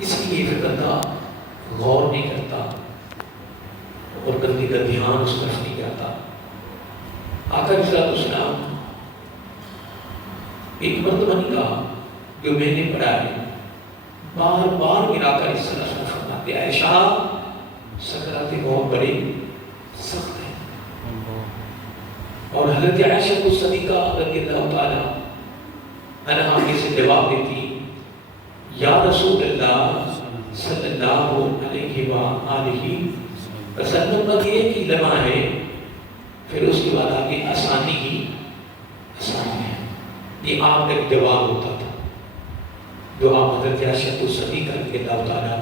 اس لیے پھر بندہ غور نہیں کرتا اور بندے کا دھیان اس طرف نہیں جاتا۔ آقا علیہ السلام ایک مرتبہ نہیں کہا جو میں نے پڑھا ہے، بار بار میرا آقا علیہ السلام فرماتے ہیں عائشہ سکرات موت بڑے سخت ہیں، اور حضرت عائشہ کو صدیقہ رضی اللہ تعالی عنہا سے جواب دیتی یا رسول اللہ صلی اللہ علیہ وآلہ وسلم ایک ہی لمحہ ہے، پھر اس کے بعد آگے آسانی ہی آسانی ہے۔ یہ آپ کا ایک جواب ہوتا تھا جو آپ حضرت عائشہ کو صدیقہ رضی اللہ تعالی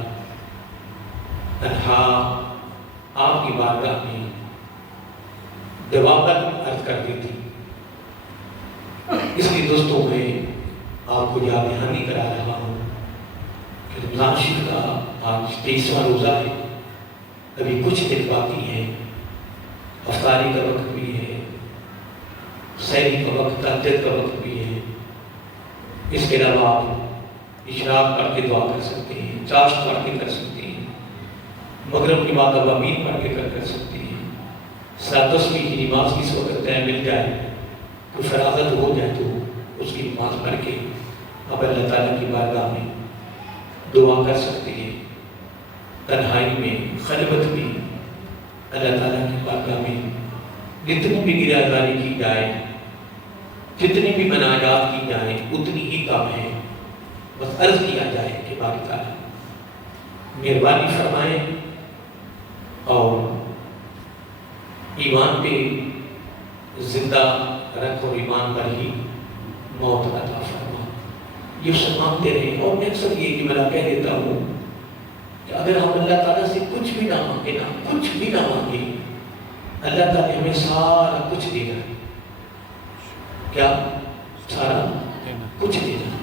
عنہا آپ کی بارگاہ میں جواباً عرض کرتی تھی۔ اس لیے دوستوں میں آپ کو یاد دہانی کرا رہا ہوں کہ رمضان شریف کا آج 23واں روزہ ہے، ابھی کچھ دن باقی ہیں، افطاری کا وقت بھی ہے، سحری کا وقت، تہجد کا وقت بھی ہے۔ اس کے علاوہ آپ اشراق پڑھ کے دعا کر سکتے ہیں، چاشت پڑھ کے کر سکتے ہیں، مغرب کے بعد اوامین پڑھ کے کر سکتے ہیں۔ صلاۃ تسبیح کی نماز کس وقت ٹائم مل جائے تو فراغت ہو جائے تو اس کی نماز پڑھ کے آپ اللہ تعالیٰ کی بارگاہ میں دعا کر سکتے ہیں۔ تنہائی میں، خلوت میں اللہ تعالیٰ کی بارگاہ میں جتنی بھی گریبانی کی جائے، جتنی بھی مناجات کی جائیں اتنی ہی کم ہے۔ بس عرض کیا جائے کہ باری تعالیٰ مہربانی فرمائیں اور ایمان پہ زندہ رکھ اور ایمان پر ہی موت عطا فرما، یہ سب مانگتے رہیں۔ اور میں اکثر یہ جملہ کہہ دیتا ہوں کہ اگر ہم اللہ تعالیٰ سے کچھ بھی نہ مانگے نا، کچھ بھی نہ مانگے، اللہ تعالیٰ ہمیں سارا کچھ دے گا۔ کیا؟ سارا کچھ دے گا،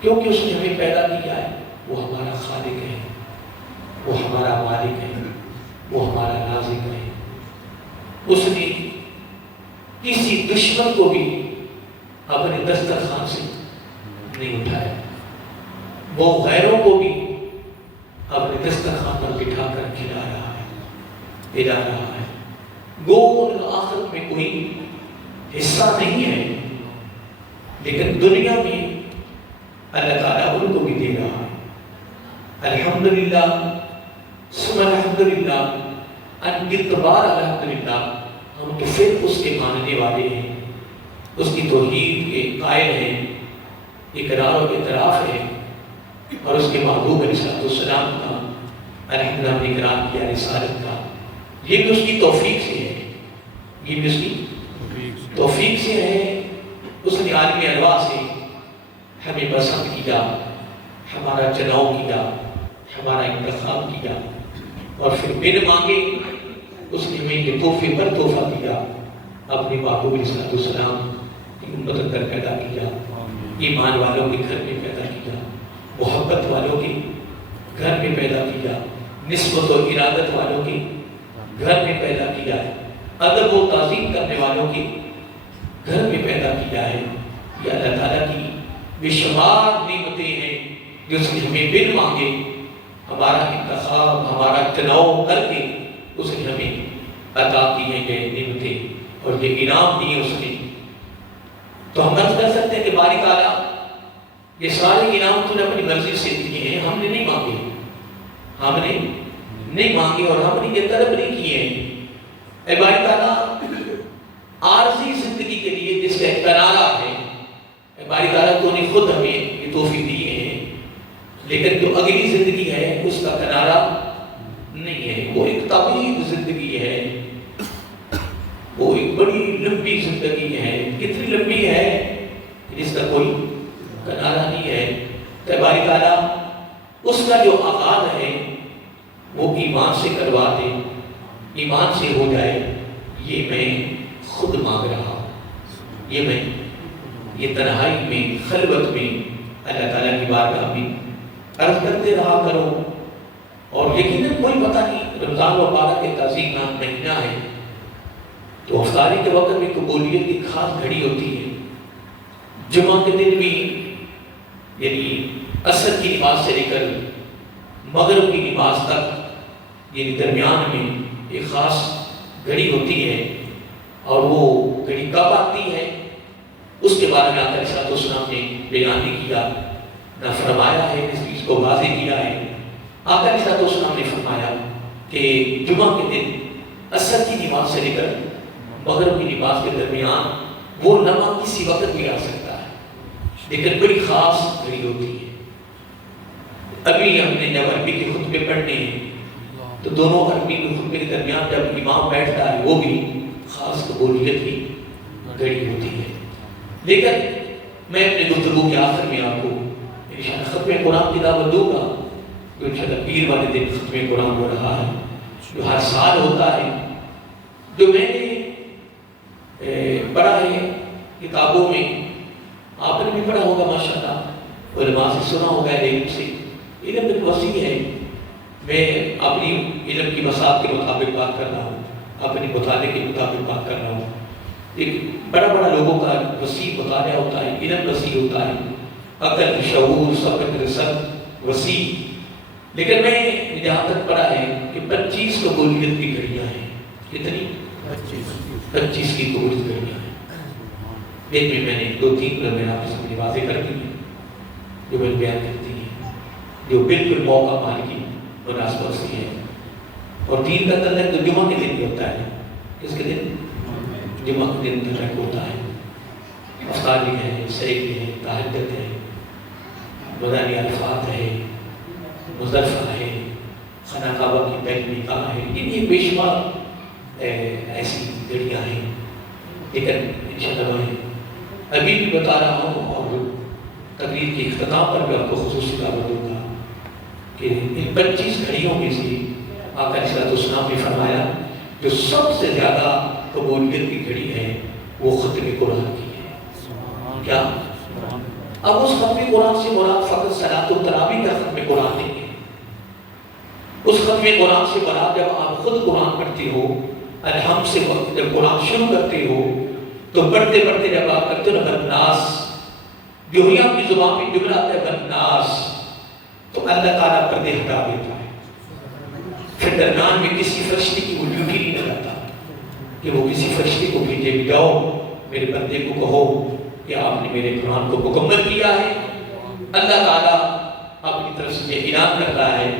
کیونکہ اس نے ہمیں پیدا کیا ہے، وہ ہمارا خالق ہے، وہ ہمارا مالک ہے، وہ ہمارا رازق ہے۔ اس نے کسی دشمن کو بھی اپنے دسترخوان سے نہیں اٹھایا، وہ غیروں کو بھی اپنے دسترخوان پر بٹھا کر کھلا رہا ہے، پلا رہا ہے۔ گو ان کا آخرت میں کوئی حصہ نہیں ہے، لیکن دنیا میں اللہ تعالیٰ ان کو بھی دے رہا ہے۔ الحمدللہ ثم الحمدللہ ان اعتبار الحمدللہ، ہم تو پھر اس کے ماننے والے ہیں، اس کی توحید کے قائل ہیں، اقرار و اعتراف ہے، اور اس کے محبوب علیہ السلام کا الحمدللہ نے اقرار کیا رسالت کا۔ یہ بھی اس کی توفیق سے ہے، یہ بھی اس کی توفیق سے ہے۔ اس نے عالم ارواح سے ہمیں پسند کیا، ہمارا چناؤ کیا، ہمارا انتخاب کیا، اور پھر بن مانگے اس نے ہمیں یہ تحفے پر تحفہ دیا، اپنے محبوب علیہ السلام کی امت اندر پیدا کیا، ایمان والوں کے گھر میں پیدا کیا، محبت والوں کے گھر میں پیدا کیا، نسبت و ارادت والوں کے گھر میں پیدا کیا ہے، ادب و تعظیم کرنے والوں کے گھر میں پیدا کیا ہے۔ یہ اللہ تعالیٰ کی بے شمار نعمتیں ہیں جو اس نے ہمیں بن مانگے ہمارا انتخاب، ہمارا چناؤ کر کے اس نے ہمیں عطا کی ہیں یہ نعمتیں، اور یہ انعام دیے اس نے۔ تو ہم عرض کر سکتے ہیں کہ باری تعالیٰ یہ سارے انعام تو نے اپنی مرضی سے دیے ہیں، ہم نے نہیں مانگے، ہم نے نہیں مانگے، اور ہم نے یہ طلب نہیں کیے ہیں۔ اے باری تعالیٰ عارضی زندگی کے لیے جس کا ایک کنارہ ہے، اے باری تعالیٰ تو نے خود ہمیں یہ توفیق دیے ہیں، لیکن جو اگلی زندگی ہے اس کا کنارہ نہیں ہے، وہ ایک طویل زندگی ہے، وہ ایک بڑی لمبی زندگی ہے، کتنی لمبی ہے جس کا کوئی کنارہ نہیں ہے۔ تو باری تعالیٰ اس کا جو آغاز ہے وہ ایمان سے کروا دے، ایمان سے ہو جائے، یہ میں خود مانگ رہا ہوں، یہ تنہائی میں، خلوت میں اللہ تعالیٰ کی بارگاہ میں عرض کرتے رہا کرو۔ اور یقیناً کوئی پتہ نہیں، رمضان مبارک کے تعظیم نام مہینہ ہے تو افطاری کے وقت میں قبولیت کی خاص گھڑی ہوتی ہے۔ جمعہ کے دن بھی یعنی عصر کی نماز سے لے کر مغرب کی نماز تک، یعنی درمیان میں ایک خاص گھڑی ہوتی ہے، اور وہ گھڑی کب آتی ہے اس کے بارے میں آقا علیہ السلام نے بیان نہیں کیا، نہ فرمایا ہے، اس چیز کو واضح کیا ہے۔ آقا علیہ السلام نے فرمایا کہ جمعہ کے دن عصر کی نماز سے لے کر مغرب کی نماز کے درمیان وہ لمحہ کسی وقت بھی آ سکتا ہے، لیکن بڑی خاص گھڑی ہوتی ہے۔ ابھی ہم نے جب عربی کے خطبے پڑھنے ہیں تو دونوں عربی کے خطبے کے درمیان جب امام بیٹھتا ہے وہ بھی خاص قبولیت کی گھڑی ہوتی ہے۔ لیکن میں اپنے گفتگو کے آخر میں آپ کو انشاءاللہ ختم قرآن کی دعوت دوں گا، جو انشاءاللہ پیر والے دن ختم قرآن ہو رہا ہے، جو ہر سال ہوتا ہے، جو میں نے پڑھا ہے کتابوں میں، آپ نے بھی پڑھا ہوگا ماشاءاللہ، علماء سے سنا ہوگا، علم سے علم ایک وسیع ہے۔ میں اپنی علم کی وسعت کے مطابق بات کر رہا ہوں، اپنی مطالعے کے مطابق بات کر رہا ہوں۔ ایک بڑا بڑا لوگوں کا وسیع مطالعہ ہوتا ہے، علم وسیع ہوتا ہے، عقل، شعور، صبر، رسد وسیع۔ لیکن میں جہاں تک پڑھا ہے کہ 25 قبولیت کی گھڑیاں ہیں۔ کتنی؟ 25 کی قبولیت گھڑیاں ہیں۔ لیکن میں نے 2-3 میں آپ سے مجھے واضح کر دی ہیں، جو میں بیان کرتی ہیں، جو بالکل موقع پانے کی مناسبت سے ہے۔ اور دین کا تعلق تو جمعہ کے دن بھی ہوتا ہے۔ کس کے دن؟ جمعہ کے دن تعلق ہوتا ہے۔ افطاری ہے، سحری ہے، تہجد ہے، مدنی الفات ہے، مزدلفہ ہے، خانہ کعبہ کی پہلی نکاح ہے، یہ بے شمار ایسی گھڑیاں ہیں۔ لیکن انشاءاللہ میں ابھی بھی بتا رہا ہوں، اور تقریر کے اختتام پر بھی آپ کو خصوصی دعوت دوں گا کہ ان 25 گھڑیوں میں سے آقا علیہ السلام نے فرمایا جو سب سے زیادہ قبولیت کی گھڑی ہے وہ ختم قرآن کی ہے۔ کیا؟ اب اس ختم قرآن سے مراد فقط صلاۃ التراویح کا ختم قرآن نہیں ہے۔ اس ختم قرآن سے مراد جب آپ خود قرآن پڑھتے ہو، الحمد سے جب قرآن شروع کرتے ہو تو پڑھتے پڑھتے جب آپ کرتے ہو بناس، جو ہی آپ کی زبان میں جملہ آتا ہے بناس، تو اللہ تعالیٰ پردے ہٹا دیتا ہے۔ پھر درمیان میں کسی فرشتے کی وہ ڈیوٹی نہیں لگاتا کہ وہ کسی فرشتے کو بھیجے بھی جاؤ میرے بندے کو کہو کہ آپ نے میرے قرآن کو مکمل کیا ہے۔ اللہ تعالیٰ اپنی طرف سے یہ اعلان کر رہا ہے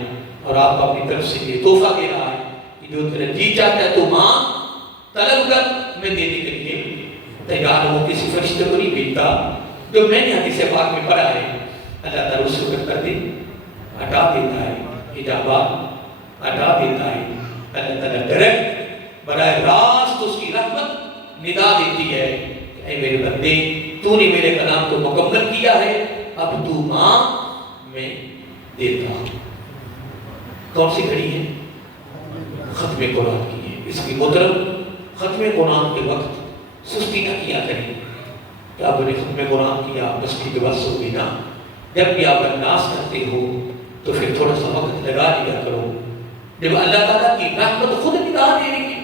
اور آپ اپنی طرف سے یہ تحفہ دے رہا ہے کہ جو تیرا جی چاہتا ہے تو ماں طلب کر، میں دینے کے لیے تیار ہوں۔ کسی فرشتے کو نہیں بھیجتا، جو میں نے حدیث پاک میں پڑھا ہے اللہ تعالیٰ اس کو کر دے ہٹا دیتا ہے، حجابات ہٹا دیتا ہے۔ اللہ تعالیٰ ڈائریکٹ براہ راست اس کی رحمت ندا دیتی ہے کہ اے میرے بندے، تو نے میرے کلام کو مکمل کیا ہے، اب تو ماں میں دیتا ہوں۔ کون سی گھڑی ہے؟ ختم قرآن کی ہے۔ اس کی محترم ختم قرآن کے وقت سستی نہ کیا کریں کہ آپ نے ختم قرآن کیا بس کی بس ہو گئی نا۔ جب بھی آپ انداز کرتے ہو تو پھر تھوڑا سا وقت لگا لیا کرو۔ جب اللہ تعالیٰ کی رحمت خود ندا دے رہی ہے،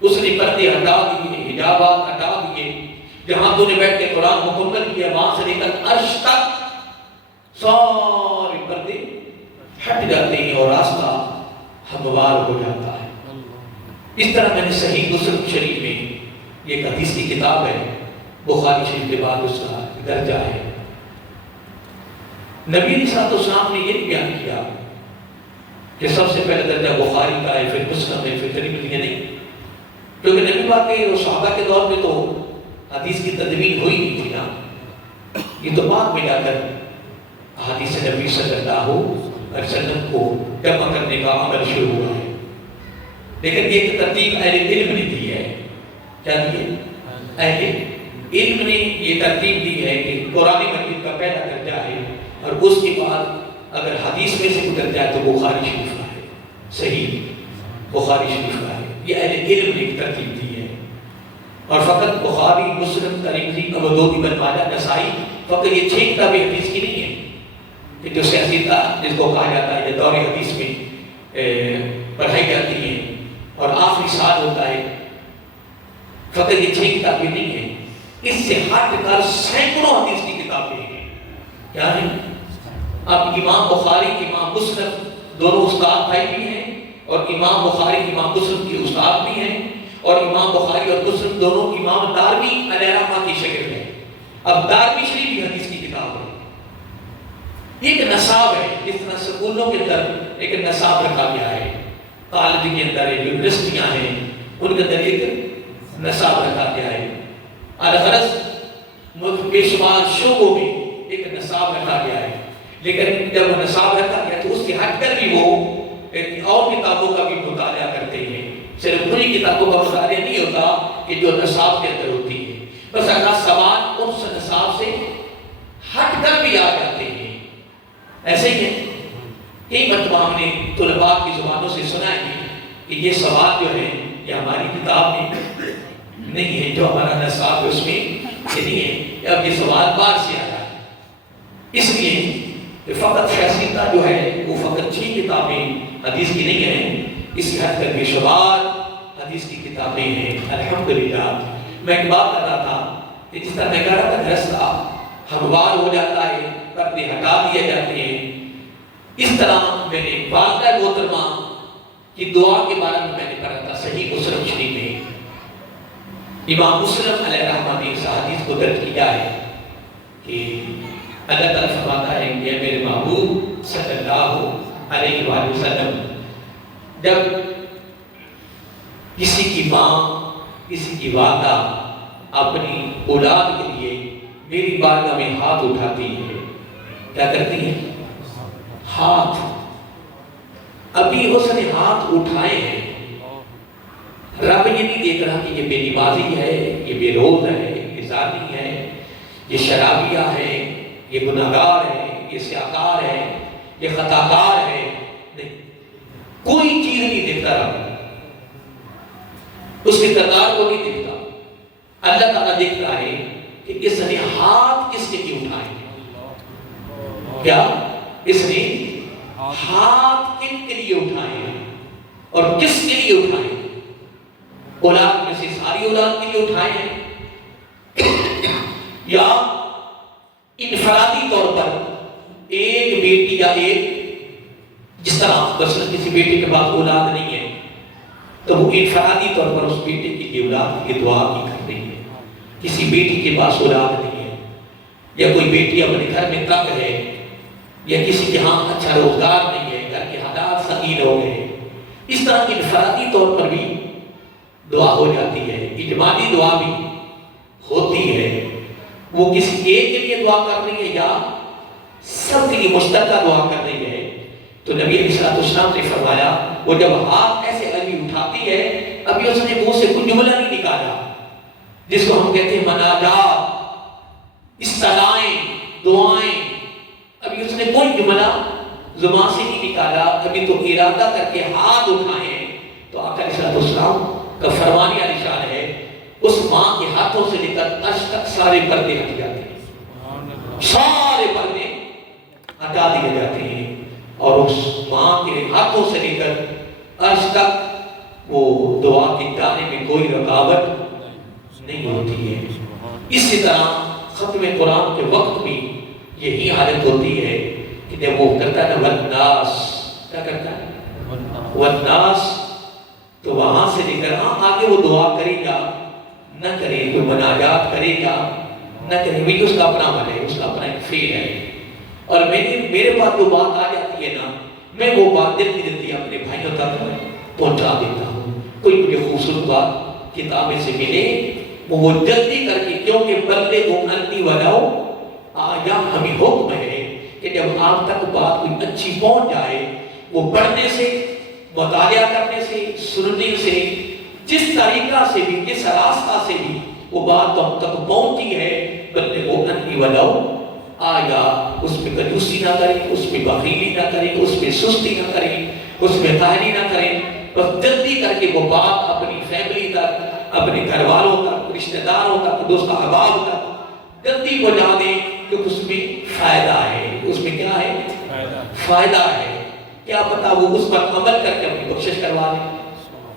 اس نے پردے ہٹا دیے، حجابات ہٹا دیے، جہاں تو نے بیٹھ کے قرآن مکمل کیا وہاں سے لے کر عرش تک سارے پردے ہٹ جاتے ہیں اور راستہ ہموار ہو جاتا ہے۔ اس طرح میں نے صحیح مسلم شریف میں ایک حدیث کی کتاب ہے، بخاری شریف کے بعد اس کا درجہ ہے۔ نبی علیہ السلام نے یہ بیان کیا کہ سب سے پہلے درجہ بخاری کا ہے، پھر مسلم ہے، پھر ترمذی ہے نہیں، کیونکہ نبی واقعی اور صحابہ کے دور میں تو حدیث کی تدوین ہوئی نہیں تھی نا، یہ تو بعد میں جا کر حدیث نبی صلی اللہ علیہ وسلم کو جمع کرنے کا عمل شروع ہوا ہے۔ لیکن یہ ترتیب اہل علم نے دی ہے۔ کیا دی ہے؟ اہل علم نے یہ ترتیب دی ہے کہ قرآن مجید کا پہلا درجہ ہے اور اس کے بعد اگر حدیث میں سے کوئی درجہ ہے تو بخاری شریف کا ہے، صحیح بخاری شریف کا ہے۔ یہ اہل علم نے ایک ترتیب دی ہے، اور فقط بخاری، مسلم، ترمذی، ابو داؤد، ابن ماجہ، نسائی، فقط یہ 6 کتابیں حدیث کی نہیں ہیں کہ جو سیاسی جس کو کہا جاتا ہے دور حدیث میں پڑھائی جاتی ہیں اور آخری سال ہوتا ہے، فقط یہ 6 کتابیں نہیں ہیں، اس سے ہٹ کر سینکڑوں حدیث کی کتابیں ہیں۔ کیا ہیں؟ اب امام بخاری امام مسلم دونوں استاد بھائی بھی ہیں، اور امام بخاری امام مسلم کے استاد بھی ہیں، اور امام بخاری اور مسلم دونوں امام دارمی علیہ رحمہ کی شکل ہے۔ اب دارمی شریف بھی حدیث کی کتاب ہے، ایک نصاب ہے، جس طرح سکولوں کے اندر ایک نصاب رکھا گیا ہے، کالج کے اندر یونیورسٹیاں ہیں ان کے اندر ایک نصاب رکھا گیا ہے، الغرض بے شمار شعبوں میں ایک نصاب رکھا گیا ہے، لیکن جب وہ نصاب رکھا گیا تو اس سے ہٹ کر بھی وہ اور کتابوں کا بھی مطالعہ کرتے ہیں، صرف انہی کتابوں کا مطالعہ نہیں ہوتا کہ جو نصاب کے اندر ہوتی ہے، بس اگر سوال اس نصاب سے ہٹ کر بھی آ جاتے ہیں۔ ایسے ہی ہے، کئی مرتبہ ہم نے طلباء کی زبانوں سے سنا ہے کہ یہ سوال جو ہے یہ ہماری کتاب میں نہیں ہے، جو ہمارا نصاب ہے اس میں یہ نہیں ہے، اب یہ سوال باہر سے آ رہا ہے۔ اس لیے فقط فیصلہ جو ہے وہ فقط 6 کتابیں حدیث کی نہیں ہیں، اس حد تک بے شمار حدیث کی کتابیں ہیں الحمدللہ۔ میں ایک بات کر رہا تھا کہ جس طرح میں کہہ رہا تھا رستہ ہموار ہو جاتا ہے، پردے ہٹا دیے جاتے ہیں، اس طرح میں نے والدہ محترمہ کی دعا کے بارے میں نے پڑھا تھا صحیح مسلم شریف میں، امام مسلم علیہ رحمہ نے اس حدیث کو درج کیا ہے کہ اللہ تعالیٰ فرماتا ہے کہ میرے محبوب صلی اللہ علیہ وآلہ وسلم، جب کسی کی ماں کسی کی والدہ اپنی اولاد کے لیے میری بارگاہ میں ہاتھ اٹھاتی ہے، کیا کرتی ہے؟ ہاتھ، ابھی اس نے ہاتھ اٹھائے ہیں، رب یہ نہیں دیکھ رہا کہ یہ بے نمازی ہے، یہ بے روز ہے، یہ زانی ہے، یہ شرابیہ ہے، یہ گناہگار ہے، یہ سیاکار ہے، یہ خطاکار ہے، نہیں، کوئی چیز نہیں دیکھتا رب، اس کے کردار کو نہیں دیکھتا۔ اللہ تعالیٰ دیکھتا ہے کہ اس نے ہاتھ کس کے لیے اٹھائے ہیں، کیا اس نے ہاتھ کن کے لیے اٹھائے ہیں اور کس کے لیے اٹھائے ہیں؟ اولاد میں سے ساری اولاد کے لیے اٹھائے ہیں یا انفرادی طور پر ایک بیٹی یا ایک، جس طرح مثلا کسی بیٹے کے پاس اولاد نہیں ہے تو وہ انفرادی طور پر اس بیٹے کے لیے اولاد کی دعا کی کر رہی ہے، کسی بیٹی کے پاس اولاد نہیں ہے یا کوئی بیٹی اپنے گھر میں تنگ ہے یا کسی کے ہاں اچھا روزگار نہیں ہے، گھر کے حالات سنگین ہو گئے، اس طرح انفرادی طور پر بھی دعا ہو جاتی ہے، اجمالی دعا بھی ہوتی ہے۔ وہ کسی ایک کے لیے دعا کر رہی ہے یا سب کے لیے مشترکہ دعا کر رہی ہے، تو نبی علیہ السلام نے فرمایا وہ جب ہاتھ ایسے ابھی اٹھاتی ہے، ابھی اس نے منہ سے کوئی جملہ نہیں نکالا جس کو ہم کہتے ہیں مناجات، اصطلاحیں، دعائیں، ابھی اس نے کوئی جملہ زبان سے نہیں نکالا، ابھی تو ارادہ کر کے ہاتھ اٹھائے ہیں، تو آقا علیہ السلام کا فرمانی علی شان ہے اس ماں کے ہاتھوں سے لے کر عرش تک سارے پردے ہٹ جاتے ہیں، سارے پردے ہٹا دیے جاتے ہیں، اور اس ماں کے ہاتھوں سے لے کر عرش تک وہ دعا کے جانے میں کوئی رکاوٹ نہیں ہوتی ہے۔ اسی طرح ختم قرآن کے وقت بھی یہی حالت ہوتی ہے کہ جب وہ کرتا ہے والناس، کیا کرتا ہے والناس، تو وہاں سے لے کر آگے وہ دعا کرے گا نہ کرے، کوئی مناجات کرے گا نہ کرے، وہی اس کا اپنا عمل ہے، اس کا اپنا ایک فعل ہے، اور میرے پاس جو بات آ جاتی ہے نا، میں وہ بات جلدی جلدی اپنے بھائیوں تک پہنچا دیتا ہوں۔ کوئی مجھے خوبصورت بات کتابیں سے ملے وہ جلدی کر کے، کیونکہ بندے کو انتی وناؤ آیا ہمیں حکم ہے کہ جب آپ تک بات کوئی اچھی پہنچ جائے، وہ پڑھنے سے، مطالعہ کرنے سے، سننے سے، جس طریقہ سے بھی، جس راستہ سے بھی وہ بات ہم تک پہنچتی ہے، بندے کو انتی وناؤ آیا اس میں کنجوسی نہ کریں، اس میں بخیلی نہ کریں، اس میں سستی نہ کریں، اس میں قہری نہ کریں، بس جلدی کر کے وہ بات اپنی فیملی تک، اپنے گھر والوں تک، رشتہ داروں تک، دوست احباب تک جلدی پہنچا دیں، کیونکہ اس میں فائدہ ہے، اس میں کیا ہے؟ فائدہ ہے، کیا پتا وہ اس پر عمل کر کے اپنی بخشش کروا دیں۔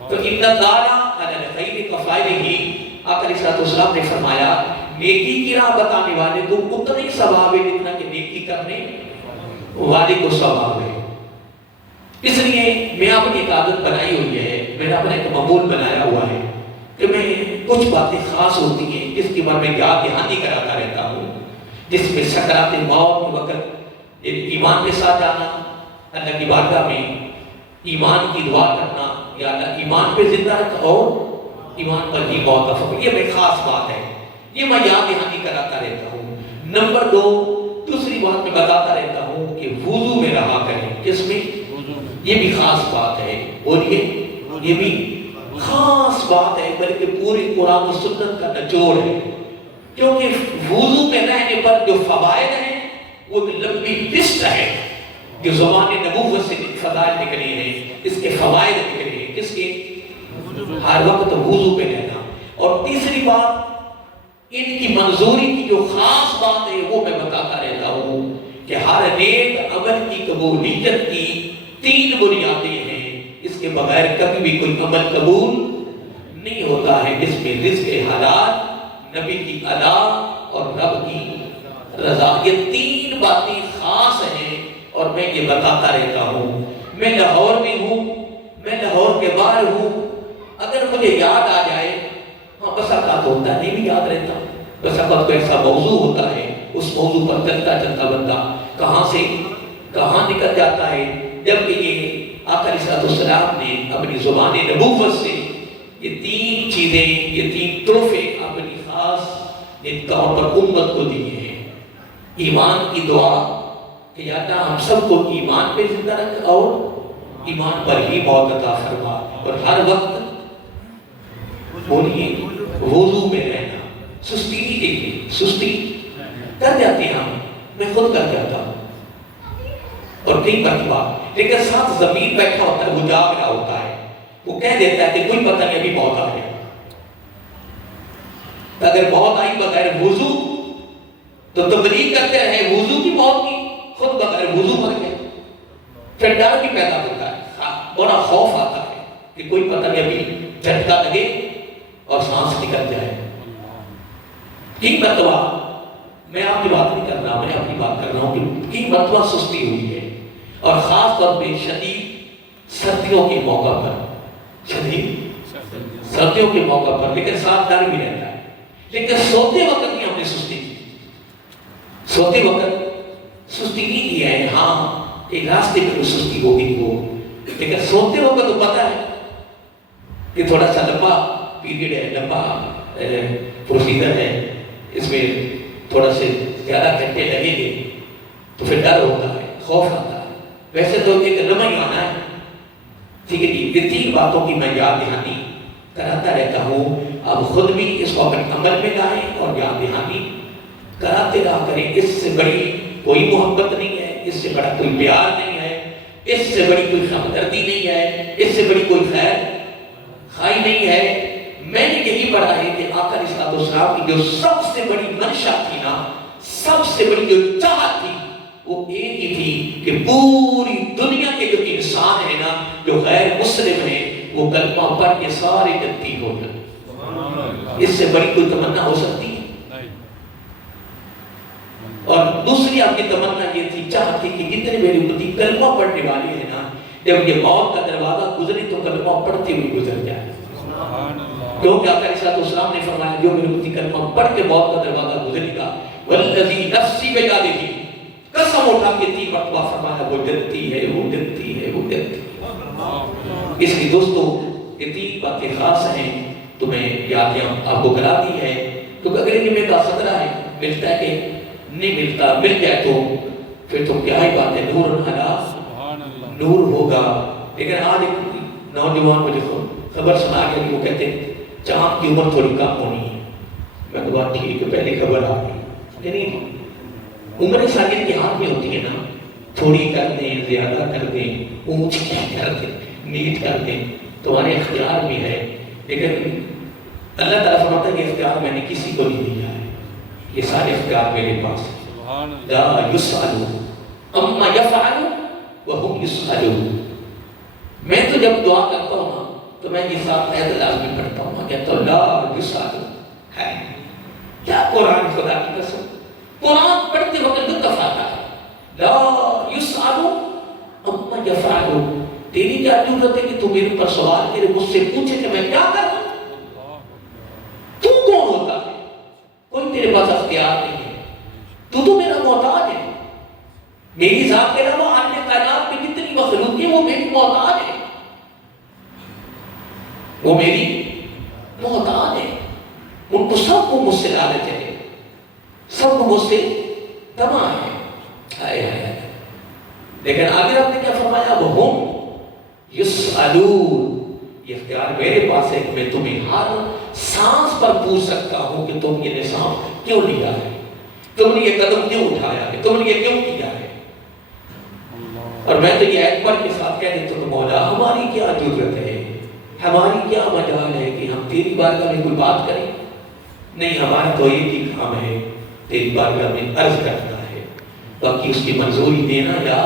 تو ان دارا علی الخیر کفائلہ، آقا علیہ السلام نے فرمایا نیکی کی راہ بتانے والے کو اتنا ہی ثواب ہے جتنا کہ نیکی کرنے والد کو ثواب ہے۔ اس لیے میں اپنی ایک عادت بنائی ہوئی ہے، میں نے اپنا ایک معمول بنایا ہوا ہے کہ میں کچھ باتیں خاص ہوتی ہیں جس کی بار میں یاد دہانی کراتا رہتا ہوں، جس میں سکرات موت کے وقت ایمان کے ساتھ جانا، اللہ کی بارگاہ میں ایمان کی دعا کرنا، یا اللہ ایمان پہ زندہ رکھ اور ایمان پر ہی موت کا فکر، یہ میں خاص بات ہے، یہ میں یاد دہانی کراتا رہتا ہوں۔ نمبر 2، دوسری بات میں بتاتا رہتا ہوں کہ وضو میں رہا کریں۔ کس میں؟ یہ بھی خاص بات ہے، بولیے، یہ بھی خاص بات ہے، بلکہ پوری قرآن و سنت کا نچوڑ ہے، کیونکہ وضو میں رہنے پر جو فوائد ہیں وہ ایک لمبی لسٹ ہے، جو زبان نبوت سے فضائل نکلی ہیں، اس کے فوائد نکلے ہیں، کس کے؟ ہر وقت وضو پہ رہنا۔ اور تیسری بات، ان کی منظوری کی جو خاص بات ہے وہ میں بتاتا رہتا ہوں کہ ہر نیک عمل کی قبولیت کی 3 بنیادیں ہیں، اس کے بغیر کبھی بھی کوئی عمل قبول نہیں ہوتا ہے، جس میں رزق حلال، نبی کی ادا اور رب کی رضا، یہ 3 باتیں خاص ہیں۔ اور میں یہ بتاتا رہتا ہوں، میں لاہور میں ہوں، میں لاہور کے باہر ہوں، اگر مجھے یاد آ جائے، ہاں بس اوقات ہوتا ہے نہیں بھی یاد رہتا، بس اوقات کوئی ایسا موضوع ہوتا ہے، اس موضوع پر چلتا چلتا بندہ کہاں سے کہاں نکل جاتا ہے، جبکہ یہ آقا علیہ السلام نے اپنی زبان نبوت سے یہ 3 چیزیں، یہ 3 تحفے اپنی خاص طور پر امت کو دیے ہیں۔ ایمان کی دعا کہ یا اللہ ہم سب کو ایمان پہ زندہ رکھ اور ایمان پر ہی موت عطا فرما، اور ہر وقت بولیے وضو میں رہنا، سستی نہیں دیکھنی، سستی کر جاتے ہیں ہم، میں خود کر جاتا ہوں، اور کئی مرتبہ، لیکن ساتھ ضمیر بیٹھا ہوتا ہے، وہ جاگ رہا ہوتا ہے، وہ کہہ دیتا ہے کہ کوئی پتہ نہیں ابھی موت آ گیا۔ اگر موت آئی بغیر وضو تو تبلیغ کرتے رہے وضو کی موت کی، خود بغیر وضو مر گئے، پھر ڈر بھی پیدا ہوتا ہے، بڑا خوف آتا ہے کہ کوئی پتہ نہیں ابھی جھٹکا لگے اور سانس نکل جائے۔ کئی مرتبہ، میں آپ کی بات نہیں کر رہا، میں اپنی بات کر رہا ہوں کہ کئی مرتبہ سستی ہوئی ہے، اور خاص طور پہ شدید سردیوں کے موقع پر، شدید سردیوں کے موقع پر، لیکن ساتھ ڈر بھی رہتا ہے۔ لیکن سوتے وقت نہیں ہم نے سستی کی، سوتے وقت سستی نہیں کی ہے، ہاں ایک راستے میں سستی ہوگی وہ، لیکن سوتے وقت تو پتہ ہے کہ تھوڑا سا لمبا پیریڈ ہے، لمبا پروسیجر ہے، اس میں تھوڑا سے زیادہ گھنٹے لگیں گے، تو پھر ڈر ہوتا ہے، خوف آتا ہے۔ ویسے تو ایک لمحہ ہی آنا ہے، ٹھیک ہے جی۔ یہ 3 باتوں کی میں یاد دہانی کراتا رہتا ہوں، اب خود بھی اس کو اپنے عمل میں لائیں اور یاد دہانی کراتے رہا کریں۔ اس سے بڑی کوئی محبت نہیں ہے، اس سے بڑا کوئی پیار نہیں ہے، اس سے بڑی کوئی ہمدردی نہیں ہے، اس سے بڑی کوئی خیر خواہی نہیں ہے۔ میں نے یہی پڑھا ہے کہ آقا علیہ السلام کی جو سب سے بڑی منشا تھی نا، سب سے بڑی جو چاہت تھی، وہ ایک ہی تھی کہ پوری دنیا کے جو انسان ہیں نا، جو غیر مسلم ہیں، وہ کلمہ پڑھ کے سارے جنتی ہو جائیں۔ اس سے بڑی کوئی تمنا ہو سکتی ہے؟ اور دوسری آپ کی تمنا یہ تھی، چاہت تھی کہ جتنے میری امتی کلمہ پڑھنے والے ہیں نا، جب یہ موت کا دروازہ گزرے تو کلمہ پڑھتے ہوئے گزر جائے، کیونکہ آقا علیہ السلام نے فرمایا جو میری امتی کلمہ پڑھ کے موت کا دروازہ گزرے گا، والذی نفسی بیدہ، قسم اٹھا کے 3 مرتبہ فرمایا وہ جنتی ہے، وہ جنتی ہے، وہ جنتی ہے۔ اس لیے دوستو یہ 3 باتیں خاص ہیں، تو میں یاد آپ کو کرا دی ہے، کیونکہ اگر انہیں کا خطرہ ہے، ملتا ہے کہ نہیں ملتا، مل جائے تو پھر تو کیا ہی بات ہے، نور الحلا نور ہوگا۔ لیکن آج ایک نوجوان مجھے خبر سنا گیا کہ وہ کہتے ہیں چاند کی عمر تھوڑی کم ہونی ہے۔ میں کہا ٹھیک ہے، پہلی خبر آ گئی، یعنی عمر ساجد کے ہاتھ میں ہوتی ہے نا، تھوڑی کر دیں، زیادہ کر دیں، اونچ کر دیں، نیٹ کر دیں، تمہارے اختیار میں ہے، لیکن اللہ تعالیٰ فرماتا ہے کہ اختیار میں نے کسی کو نہیں دیا ہے، یہ سارے اختیار میرے پاس ہے۔ لا یسألو اما یفعلو وہم یسألون۔ میں تو جب دعا کرتا ہوں نا تو میں یہ ساتھ عہد لازمی پڑھتا ہوں، کہتا ہوں لا یسألو ہے کیا؟ قرآن خدا کی قسم، قرآن پڑھتے وقت لطف آتا ہے، لا یسألو اما یفعلو، تیری کیا ضرورت ہے کہ تو میرے پر سوال کرے، مجھ سے پوچھے کہ میں کیا کروں؟ تو کون ہوتا ہے؟ کوئی تیرے پاس اختیار نہیں ہے، تو میرا محتاج ہے۔ میری ذات کے علاوہ آنے کائنات میں جتنی مخلوق ہے وہ میری محتاج ہے، وہ میری محتاج ہے۔ ان کو سب کو مجھ سے لالچ ہے، سب کو مجھ سے تما ہے۔ لیکن آگے آپ نے کیا فرمایا؟ وَهُمْ يُسْأَلُونَ، یہ اختیار میرے پاس ہے کہ میں تمہیں ہر سانس پر پوچھ سکتا ہوں کہ تم یہ نظام کیوں لیا ہے، تم نے یہ قدم کیوں اٹھایا ہے، تم نے یہ کیوں کیا ہے۔ اور میں تو یہ اکبر کے ساتھ کہہ دیتا ہوں مولا ہماری کیا ضرورت ہے، ہماری کیا مجال ہے کہ ہم تیری بارگاہ میں کوئی بات کریں؟ نہیں، ہمارا تو ایک ہی کام ہے، تیری بارگاہ میں عرض کرنا ہے، باقی اس کی منظوری دینا یا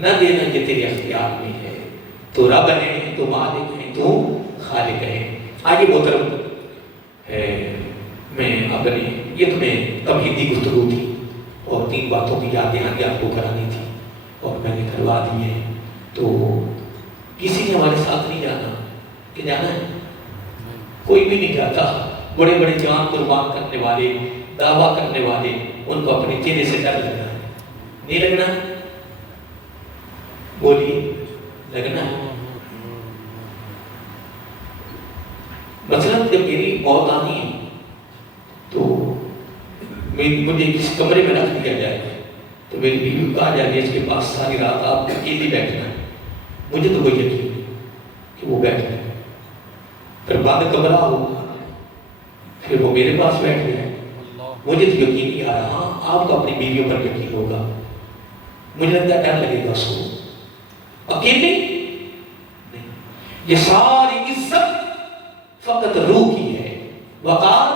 نہ دینا یہ تیرے اختیار میں ہے۔ تو رب ہے، تو مالک ہے، تو خالق ہے۔ آگے محترم میں اپنے یہ تمہیں تمہیدی گفتگو تھی اور 3 باتوں کی یادیں آگے آپ کو کرانی تھی اور میں نے کروا دی ہے۔ تو کسی نے ہمارے ساتھ نہیں جانا کہ جانا ہے؟ کوئی بھی نہیں جاتا۔ بڑے بڑے جان قربان کرنے والے، دعویٰ کرنے والے، ان کو اپنے چہرے سے ڈر لگنا ہے، نہیں لگنا؟ بولیے، لگنا ہے؟ مثلا جب میری موت آنی ہے تو مجھے کسی کمرے میں رکھ دیا جائے تو میری بیوی کو کہا جائے اس کے پاس ساری رات آپ اکیلی بیٹھنا ہے، مجھے تو کوئی یقین نہیں کہ وہ بیٹھ جائے، پھر بعد کمرہ ہوگا پھر وہ میرے پاس بیٹھ گیا، مجھے تو یقین نہیں آ رہا۔ ہاں، آپ کو اپنی بیویوں پر یقین ہوگا، مجھے لگتا ہے ڈر لگے گا اس کو۔ اکیلے نہیں، یہ ساری عزت فقط روح کی ہے، وقار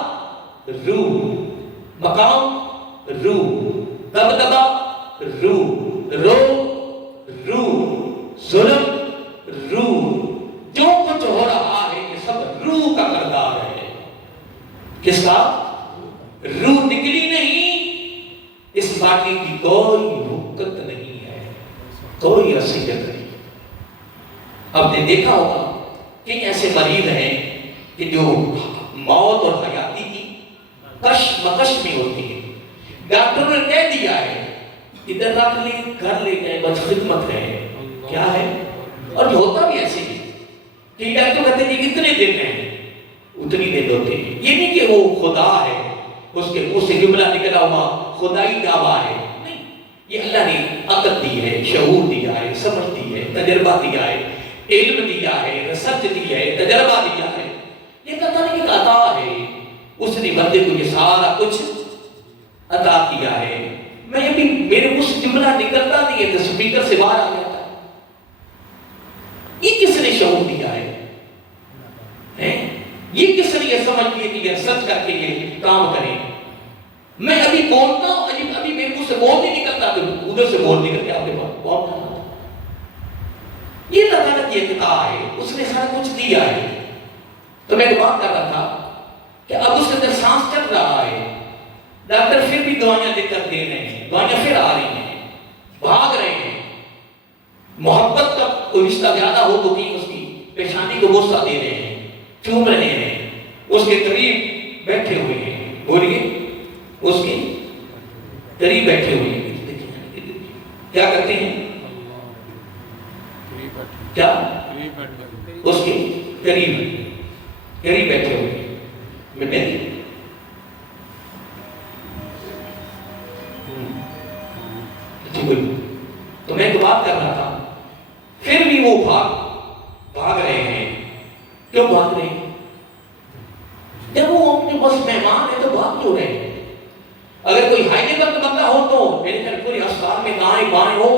روح، مقام روح، دبدبا روح، روح، ظلم روح، جو کچھ ہو رہا ہے یہ سب روح کا کردار ہے۔ کس کا؟ روح نکلی نہیں، اس باقی کی کوئی حقیقت نہیں ہے، کوئی اصلیت نہیں۔ اب نے دیکھا ہوگا کہ ایسے مریض ہیں کہ جو موت اور حیاتی کی کشمکش میں ہوتی ہے، ڈاکٹر نے کہہ دیا ہے ادھر رکھ لیں، گھر لے جائیں، بس خدمت ہے، کیا ہے؟ اور ہوتا بھی ایسے ہی کہ ڈاکٹر کہتے ہیں کہ اتنے دن ہیں، اتنی دن ہوتے ہیں۔ یہ نہیں کہ وہ خدا ہے، اس کے منہ سے جملہ نکلا ہوا خدائی دعویٰ ہے، نہیں، یہ اللہ نے عقل دی ہے، شعور دیا ہے، سمجھ دی ہے، تجربہ دیا ہے، علم دیا ہے، ریسرچ دی ہے، تجربہ دیا ہے۔ یہ کہتا نہیں کہ عطا ہے، اس نے بندے کو یہ سارا کچھ عطا کیا ہے۔ میں یہ بھی میرے منہ سے جملہ نکلتا نہیں ہے تو سپیکر سے باہر آ جاتا ہے۔ یہ کس نے شعور دیا ہے؟ یہ کس نے یہ سمجھ لیا کہ یہ سچ کر کے یہ کام کریں؟ میں ابھی بولتا ہوں، ابھی میرے منہ سے بول نہیں نکلتا تو ادھر سے بول نکل کے آپ کے پاس بولتا ہوں۔ یہ اللہ تعالیٰ کی عطا ہے، اس نے سارا کچھ دیا ہے۔ تو میں دعا کر رہا تھا کہ اب اس کے اندر سانس چل رہا ہے، ڈاکٹر پھر بھی دوائیاں لکھ کر دے رہے ہیں، دوائیاں پھر آ رہی ہیں، بھاگ رہے ہیں۔ محبت کا کوئی رشتہ زیادہ ہو تو کہ اس کی پیشانی کو بوسہ دے رہے ہیں، چوم رہے ہیں، اس کے قریب بیٹھے ہوئے ہیں، بولیے اس کے قریب بیٹھے ہوئے ہیں۔ کیا کرتے ہیں؟ کیا اس کے قریب بیٹھے ہوئے ہیں۔ تو میں تو بات کر رہا تھا، پھر بھی وہ بھاگ رہے ہیں۔ کیوں بھاگ رہے ہیں؟ جب وہ اپنے بس مہمان ہے تو بھاگ کیوں رہے ہیں؟ اگر کوئی ہائی لیول کا بندہ ہو تو میرے خیال پورے اسپتال میں دائیں بائیں ہو،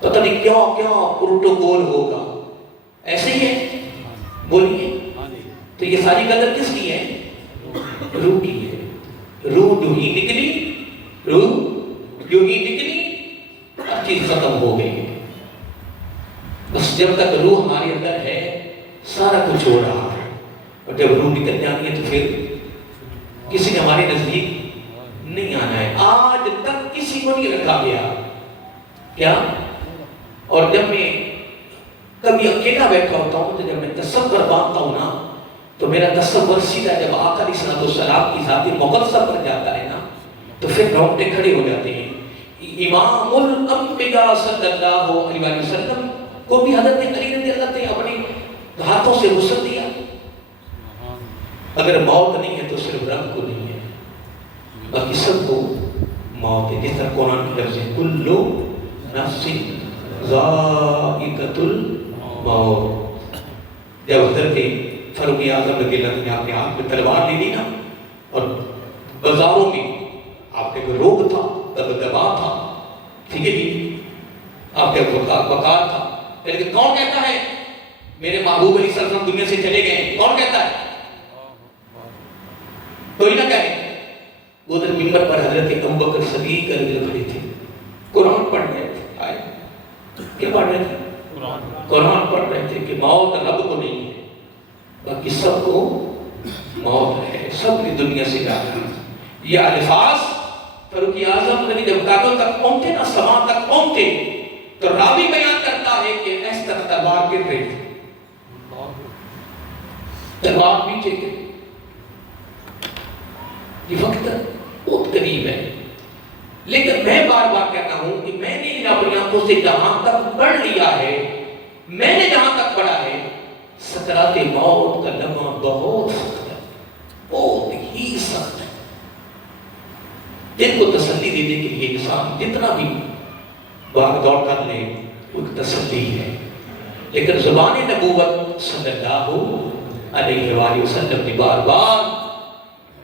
پتہ نہیں کیا پروٹوکول ہوگا، ایسے ہی ہے، بولیے۔ تو یہ ساری قدر کس کی ہے؟ روح کی ہے۔ روح جو ہی نکلی، ہر چیز ختم ہو گئی ہے۔ بس جب تک روح ہمارے اندر ہے سارا کچھ ہو رہا ہے، اور جب روح نکل جاتی ہے تو پھر کسی نے ہمارے نزدیک نہیں آنا ہے. آج تک کسی کو نہیں رکھا گیا. کیا؟ اور جب میں کبھی اکیلا بیٹھا ہوتا ہوں تو جب میں تصور باندھتا ہوں نا تو میرا تصور سیدھا جب آقا علیہ السلام کی ذات مقدسہ پر جاتا ہے نا تو پھر رونگٹے کھڑے ہو جاتے ہیں. امام الانبیاء صلی اللہ علیہ وسلم کو بھی حضرت علی رضی اللہ نے اپنے ہاتھوں سے غسل دیا. اگر موت نہیں ہے تو صرف رب کو نہیں ہے، باقی سب کو موت ہے. جس طرح قرآن کی لفظ ہے کلو نفس ذائقۃ الموت. جب حضرت فاروق اعظم رضی اللہ عنہ نے اپنے ہاتھ میں تلوار لے لی نا اور بازاروں میں آپ کے کوئی روگ تھا، دبدبا تھا، ٹھیک ہے جی، آپ کے وقار تھا، لیکن کون کہتا ہے میرے محبوب علیہ السلام دنیا سے چلے گئے؟ کون کہتا ہے؟ کوئی نہ کہے. وہ ادھر منبر پر حضرت ابوبکر صدیق رضی اللہ کھڑے تھے، قرآن پڑھ رہے تھے. کیا پڑھ رہے تھے؟ قرآن پڑھ رہے تھے کہ موت رب کو نہیں ہے، باقی سب کو موت ہے، سب نے دنیا سے جانا. یہ الفاظ فاروق اعظم نے جب کعبہ تک پہنچے نا، سما تک پہنچے تو راوی بیان کرتا ہے کہ اس طرح تلوار گر رہی تھی، تلوار نیچے گری. یہ وقت بہت قریب ہے، لیکن میں بار بار کہتا ہوں کہ میں نے اپنی آنکھوں سے جہاں تک پڑھ لیا ہے، میں نے جہاں تک پڑھا ہے، سکرات موت کا لمحہ بہت سخت ہے، بہت ہی سخت ہے. دل کو تسلی دینے کے لیے انسان جتنا بھی بھاگ دوڑ کر لے وہ ایک تسلی ہے، لیکن زبان نبوت صلی اللہ علیہ وآلہ وسلم نے بار بار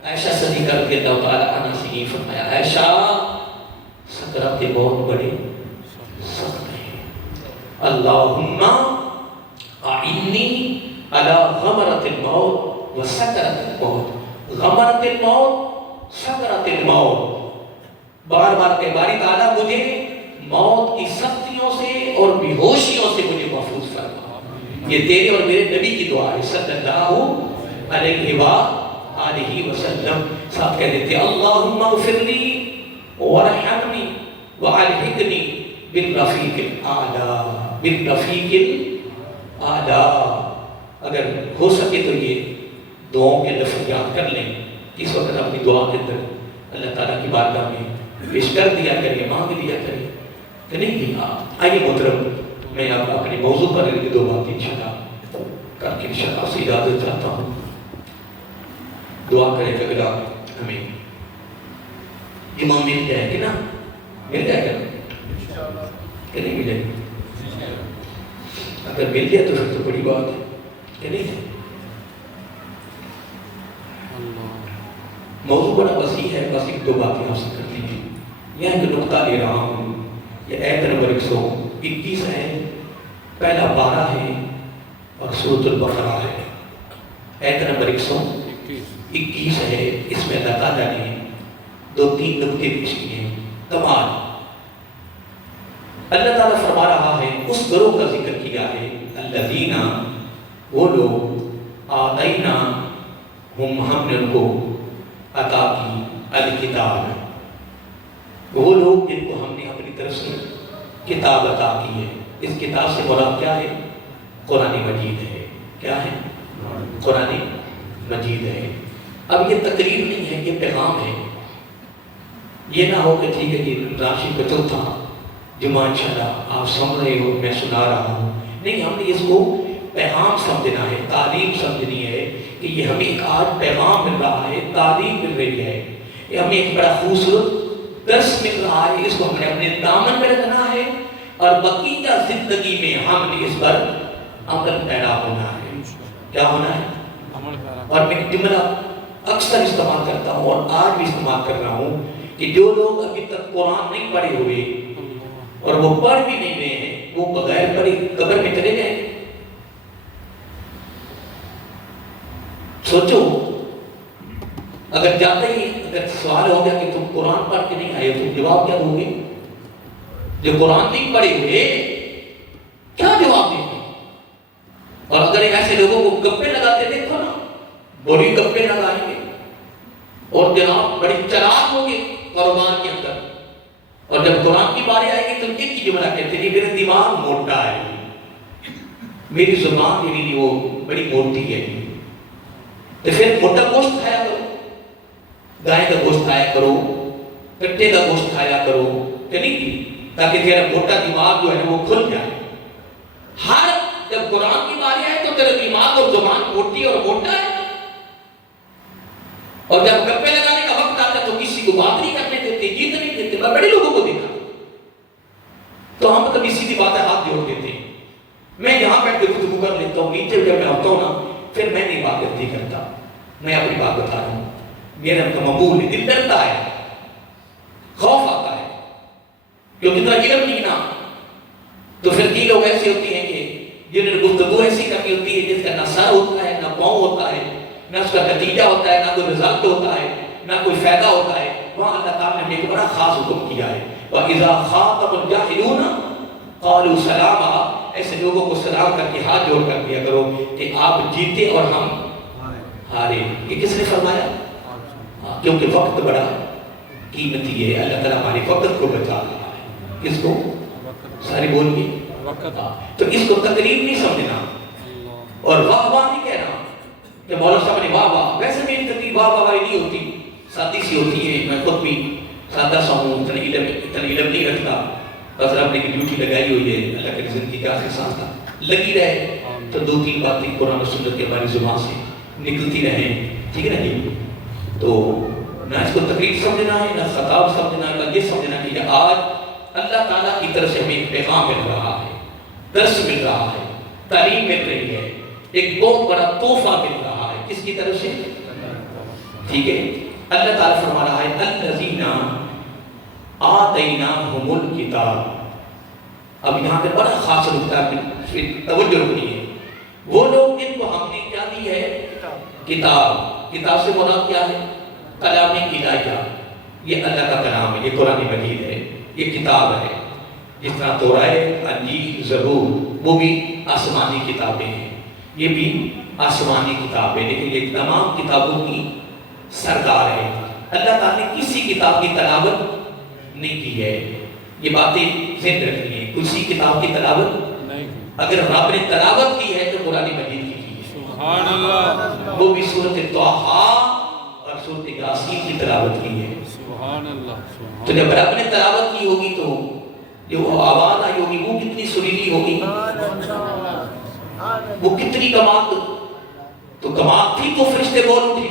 عائشہ صدیقہ رضی اللہ تعالی عنہ سے یہ فرمایا، عائشہ سکرات موت بڑے سخت ہیں. اللہم اعنی علی غمرۃ الموت و سکرۃ الموت. غمرۃ الموت، سکرۃ الموت. بار بار کہ باری تعالیٰ مجھے موت کی سختیوں سے اور بے ہوشیوں سے مجھے محفوظ فرما. یہ تیرے اور میرے نبی کی دعا ہے صلی اللہ علیہ وآلہ وسلم. ساتھ کہہ دیتے اللہم اغفر لی وارحمنی والحقنی بالرفیق الاعلی، بالرفیق الاعلی. اگر ہو سکے تو یہ دعاؤں کے لفظ یاد کر لیں، اس وقت اپنی دعا کے اندر اللہ تعالیٰ کی بارگاہ میں پیش کر دیا کریں، مانگ لیا کریں کہ نہیں دیا. آئیے محترم، میں آپ اپنے موضوع پر دو باتیں انشاءاللہ کر کے انشاءاللہ سے اجازت چاہتا ہوں. دعا کریں کہ اگر ہمیں امام مل جائے کہ نا، مل جائے گا کہ نہیں ملے؟ اگر مل جائے تو پھر تو بڑی بات ہے کہ نہیں. موضوع بڑا وسیع ہے، بس ایک دو باتیں آپ سے کرتی ہیں. یہاں جو نقطہ لے رہا ہوں یہ آیت نمبر 121 ہے، پہلا پارہ ہے اور سورۃ البقرہ ہے. آیت نمبر 121 ہے. اس میں اللہ تعالیٰ نے دو تین نقطے پیش کیے ہیں. کمال، اللہ تعالیٰ فرما رہا ہے، اس گروہ کا ذکر کیا ہے، الذین، وہ لوگ، آتینا، ہم نے ان کو عطا کی، الکتاب، وہ لوگ جن کو ہم نے اپنی طرف سے کتاب عطا کی ہے. اس کتاب سے مراد کیا ہے؟ قرآن مجید ہے. کیا ہے؟ قرآن مجید ہے. اب یہ تقریر نہیں ہے، یہ پیغام ہے. یہ نہ ہو کہ ٹھیک ہے جی راشی کا چوتھا جمعہ انشاءاللہ آپ سمجھ رہے ہو میں سنا رہا ہوں. نہیں، ہم نے اس کو پیغام سمجھنا ہے، تعلیم سمجھنی ہے کہ یہ ہمیں ایک آج پیغام مل رہا ہے، تعلیم مل رہی ہے، یہ ہمیں ایک بڑا خوبصورت درس مل رہا ہے. اس کو ہم نے اپنے دامن میں رکھنا ہے اور بقیہ زندگی میں ہم نے اس پر عمل پیدا ہونا ہے. کیا ہونا ہے؟ اور میں جملہ اکثر استعمال کرتا ہوں اور آج بھی استعمال کر رہا ہوں کہ جو لوگ ابھی تک قرآن نہیں پڑھے ہوئے اور وہ پڑھ بھی نہیں رہے ہیں، وہ بغیر پڑھے قبر میں چلے گئے. سوچو، اگر جاتے ہی اگر سوال ہو گیا کہ تم قرآن پڑھ کے نہیں آئے تو جواب کیا دو گے؟ جو قرآن نہیں پڑھے ہوئے کیا جواب دیں گے؟ اور اگر ایسے لوگوں کو گپے لگاتے دیکھو نا، بڑی گپے لگائیں گے اور جناب بڑی چلاک ہوں گے کاروبار کے اندر، اور جب قرآن کی باری آئے گی تو ایک ہی جملہ کہتے ہیں میرا دماغ موٹا ہے، میری زبان میری وہ بڑی موٹی ہے، تو پھر موٹا گوشت کھایا کرو، گائے کا گوشت کھایا کرو، کٹے کا گوشت کھایا کرو، کہ نہیں، تاکہ تیرا موٹا دماغ جو ہے وہ کھل جائے۔ ہر جب قرآن کی باری آئے تو تیرا دماغ اور زبان موٹی اور موٹا ہے، اور جب گپے لگانے کا وقت آتا تو کسی کو بات نہیں کرنے دیتے، جیت نہیں دیتے۔ میں بڑے لوگوں کو دیکھا تو ہم کبھی سیدھی باتیں ہاتھ جوڑ دیتے ہیں۔ میں یہاں بیٹھ کے گفتگو کر لیتا ہوں، نیچے جب میں آتا ہوں نا پھر میں نہیں بات نہیں کرتا، میں اپنی بات بتا رہا ہوں، میرا معمول ہے، دل ڈرتا ہے، خوف آتا ہے، کیونکہ اتنا علم نہیں نا۔ تو پھر یہ لوگ ایسے ہوتے ہیں کہ جنہوں نے گفتگو ایسی کرنی ہوتی ہے جس کا نہ سر ہوتا ہے، نہ پاؤں ہوتا ہے، نہ اس کا نتیجہ ہوتا ہے، نہ کوئی رزلٹ ہوتا ہے، نہ کوئی فائدہ ہوتا ہے، وہاں اللہ تعالیٰ نے ایک بڑا خاص حکم کیا ہے، وَإِذَا خَاطَبَ الْجَاهِلُونَ قَالُوا سَلَامًا، ایسے لوگوں کو سلام کر کے ہاتھ جوڑ کر دیا کرو کہ آپ جیتے اور ہم ہارے۔ یہ کس نے فرمایا؟ کیونکہ وقت بڑا قیمتی ہے، اللہ تعالیٰ ہمارے وقت کو بچا رہا ہے۔ کس کو؟ سارے بولیے۔ تو اس کو تقریب نہیں سمجھنا اور واہ واہ نہیں کہنا کہ مولانا صاحب نے واہ واہ، ویسے میری تقریب واہ واہ نہیں ہوتی، سادی سی ہوتی ہے، میں خود بھی سادہ سا ہوں، اتنا علم نہیں رکھتا، بس رب نے کی ڈیوٹی لگائی ہوئی ہے، اللہ کی زندگی کا آخری سانس تھا لگی رہے تو دو تین باتیں قرآن و سنت کے ہماری زبان سے نکلتی رہیں، ٹھیک ہے نا جی؟ تو نہ اس کو تقریب سمجھنا ہے، نہ خطاب سمجھنا ہے، نہ یہ سمجھنا کہ آج اللہ تعالیٰ کی طرف سے ہمیں ایک پیغام مل رہا ہے، درس مل رہا ہے، تعلیم مل رہی ہے، ایک بہت بڑا تحفہ مل رہا ہے، کس کی طرف سے؟ ٹھیک ہے، اللہ تعالیٰ فرما رہا ہے الذین آتیناہم الکتاب۔ اب یہاں پہ بڑا خاص نکتہ توجہ رکھنی ہے، وہ لوگ جن کو ہم نے کیا دی ہے؟ کتاب۔ کتاب سے مراد کیا ہے؟ کلام الہیہ، یہ اللہ کا کلام ہے، یہ قرآن مجید ہے، یہ کتاب ہے، جس طرح تورات، انجیل، زبور، وہ بھی آسمانی کتابیں ہیں، یہ بھی آسمانی کتابیں، لیکن یہ تمام کتابوں کی سردار ہے۔ اللہ تعالیٰ نے کسی کتاب کی تلاوت نہیں کی ہے، یہ باتیں ذہن رکھنی ہے، کسی کتاب کی تلاوت نہیں، اگر رب نے تلاوت کی ہے تو قرآن مجید کی ہے، سبحان اللہ، وہ بھی سورۃ طٰہٰ اور سورۃ یاسین کی تلاوت کی ہے، سبحان اللہ۔ تو جب رب نے تلاوت کی ہوگی تو جو آواز آئی ہوگی وہ کتنی سریلی ہوگی، وہ کتنی کمال، تو کمال تھی تو فرشتے بول اٹھے،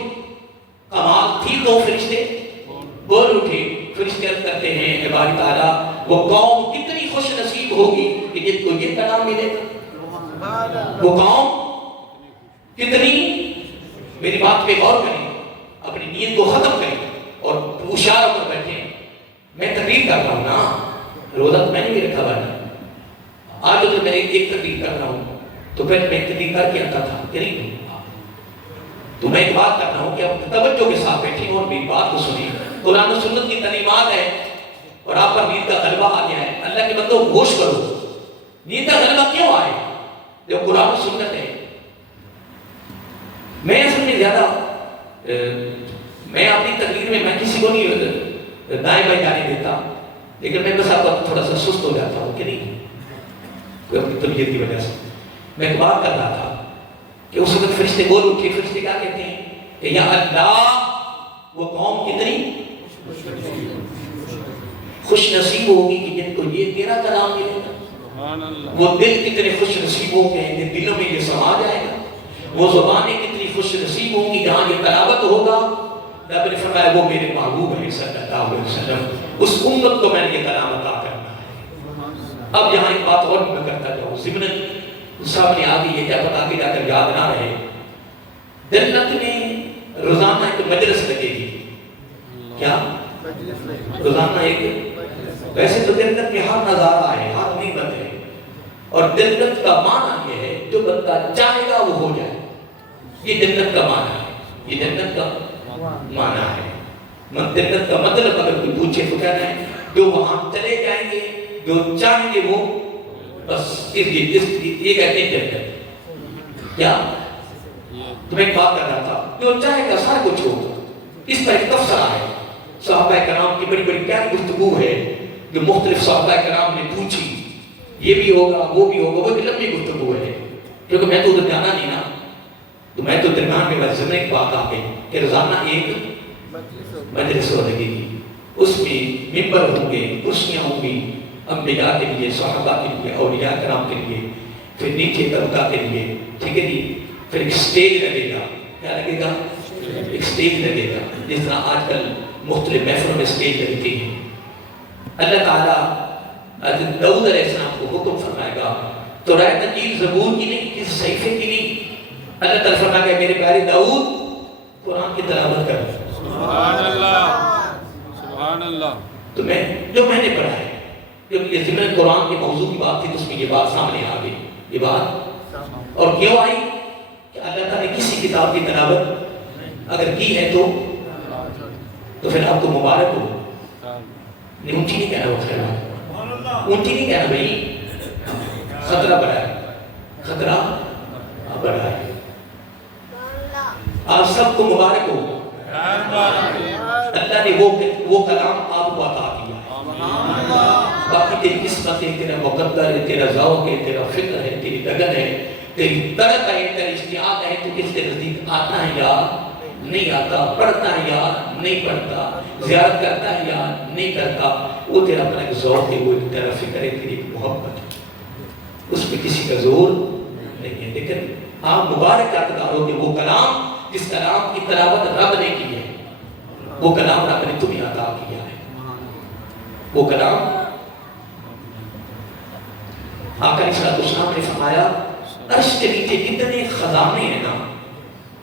کمال تھی تو فرشتے بول اٹھے۔ فرشتے عرض کرتے ہیں اے باری تعالیٰ وہ قوم کتنی خوش نصیب ہوگی کہ جن کو یہ کلام ملے گا، وہ قوم کتنی، میری بات پہ غور کریں، اپنی نیت کو ختم کریں اور ہوشیار ہو کر بیٹھیں۔ میں تقریر کر رہا ہوں نا، روزہ تو میں نے بھی رکھا ہوا ہے، آج تو میں ایک تقریر کر رہا ہوں، تو پھر میں تقریر کر کے آتا تھا کہ نہیں، تو میں ایک بات کر رہا ہوں کہ آپ توجہ کے ساتھ بیٹھیں اور میری بات کو سنیں۔ قرآن و سنت کی تعلیمات ہے اور آپ پر نیند کا غلبہ آ گیا ہے، اللہ کے بندوں ہوش کرو، نیند کا غلبہ کیوں آئے؟ جب قرآن و سنت ہے۔ میں اصل میں زیادہ میں اپنی تقریر میں کسی کو نہیں دائیں بائیں جانے دیتا، لیکن میں بس آپ کو تھوڑا سا سست ہو جاتا ہوں کہ نہیں، اپنی طبیعت کی وجہ سے۔ میں ایک بات کر رہا تھا کہ اس وقت فرشتے بول اٹھے، فرشتے کیا کہتے ہیں کہ یا اللہ وہ قوم کتنی خوش نصیب ہوگی کہ جن کو یہ تیرا کلام ملے گا، وہ دل کتنے خوش نصیب ہوں گے جن دلوں میں یہ سما جائے گا، وہ زبانیں کتنی خوش نصیب ہوں گی جہاں یہ تلاوت ہوگا۔ رب نے فرمایا وہ میرے محبوب ہیں صلی اللہ علیہ وسلم، اس امت کو میں نے یہ کلام عطا کرنا ہے۔ اب یہاں ایک بات اور بھی میں کرتا جاؤں، ضمن سامنے آ گئی ہے، کیا پتا کہ جا کر یاد نہ رہے، جنت میں روزانہ ایک مجلس لگے گی، کیا روزانہ ایک، ویسے تو جنت میں ہر نظارہ ہے، ہر نعمت ہے، اور جنت کا معنی یہ ہے جو بندہ چاہے گا وہ ہو جائے، یہ جنت کا معنی ہے، یہ جنت کا معنی ہے۔ جنت کا مطلب اگر کوئی پوچھے تو کہنا ہے جو وہاں چلے جائیں گے، جو چاہیں گے وہ، بس یہ کہتے ہیں جنت۔ کیا تو میں ایک بات کر رہا تھا، جو چاہے گا سارا کچھ ہوگا، اس پر ایک تفسیرہ ہے، صحابہ کرام کی بڑی بڑی پیاری گفتگو ہے جو مختلف صحابہ کرام نے پوچھی، یہ بھی ہوگا وہ بھی ہوگا، وہ بھی لمبی گفتگو ہے کیونکہ میں تو ادھر جانا نہیں نا، تو میں تو درمیان میں بس زمین کی بات آ گئی کہ روزانہ ایک مجلس ہو لگے گی، اس میں ممبر ہوں گے، کرسیاں ہوں گی انبیاء کے لیے، صحابہ کے لیے، اولیاء کرام کے لیے، پھر نیچے طبقہ کے لیے، ٹھیک ہے جی، پھر ایک سٹیج لگے گا، کیا لگے گا؟ ایک سٹیج لگے گا، جس طرح آج کل مختلف محفلوں میں سٹیج لگتی ہیں۔ اللہ تعالیٰ حضرت داؤد علیہ السلام کو حکم فرمائے گا، تو رائے تنجیل زبور کی نہیں، کس صحیفے کی نہیں، اللہ تعالیٰ فرمائے گا میرے پیارے داؤد قرآن کی تلاوت کر۔ سبحان اللہ، سبحان اللہ۔ تو جو میں نے پڑھا ہے، جب یہ ضمن قرآن کے موضوع کی بات تھی تو اس میں یہ بات سامنے آ گئی، یہ بات اور کیوں آئی کہ اللہ تعالیٰ نے کسی کتاب کی تلاوت اگر کی ہے تو پھر آپ کو مبارک ہو، نہیں اونچی نہیں کہنا، وہ خیر اونچی نہیں کہنا بھائی، خطرہ بڑا ہے، خطرہ بڑا ہے، آپ سب کو مبارک ہو، اللہ نے وہ کلام آپ کو عطا کیا ہے، باقی تیری قسمت ہے، تیرا مقدر ہے، تیرا ذوق ہے، تیرا فکر ہے، تیری لگن ہے، تیری طرف ہے، تیرا اشتیاق ہے، تو کس کے نزدیک آتا ہے یا نہیں آتا، پڑھتا ہے یا نہیں پڑھتا، زیارت کرتا ہے یا نہیں کرتا، وہ تیرا اپنا ایک ذوق ہے، وہ تیرا فکر ہے، تیری محبت ہے، اس میں کسی کا زور نہیں ہے، لیکن آپ مبارک حقدار ہو کہ وہ کلام جس کلام کی تلاوت رب نے کی ہے، وہ کلام رب نے تمہیں عطا کیا ہے، وہ کلام آقا علیہ السلام نے فرمایا عرش کے نیچے جتنے خزانے ہیں نا،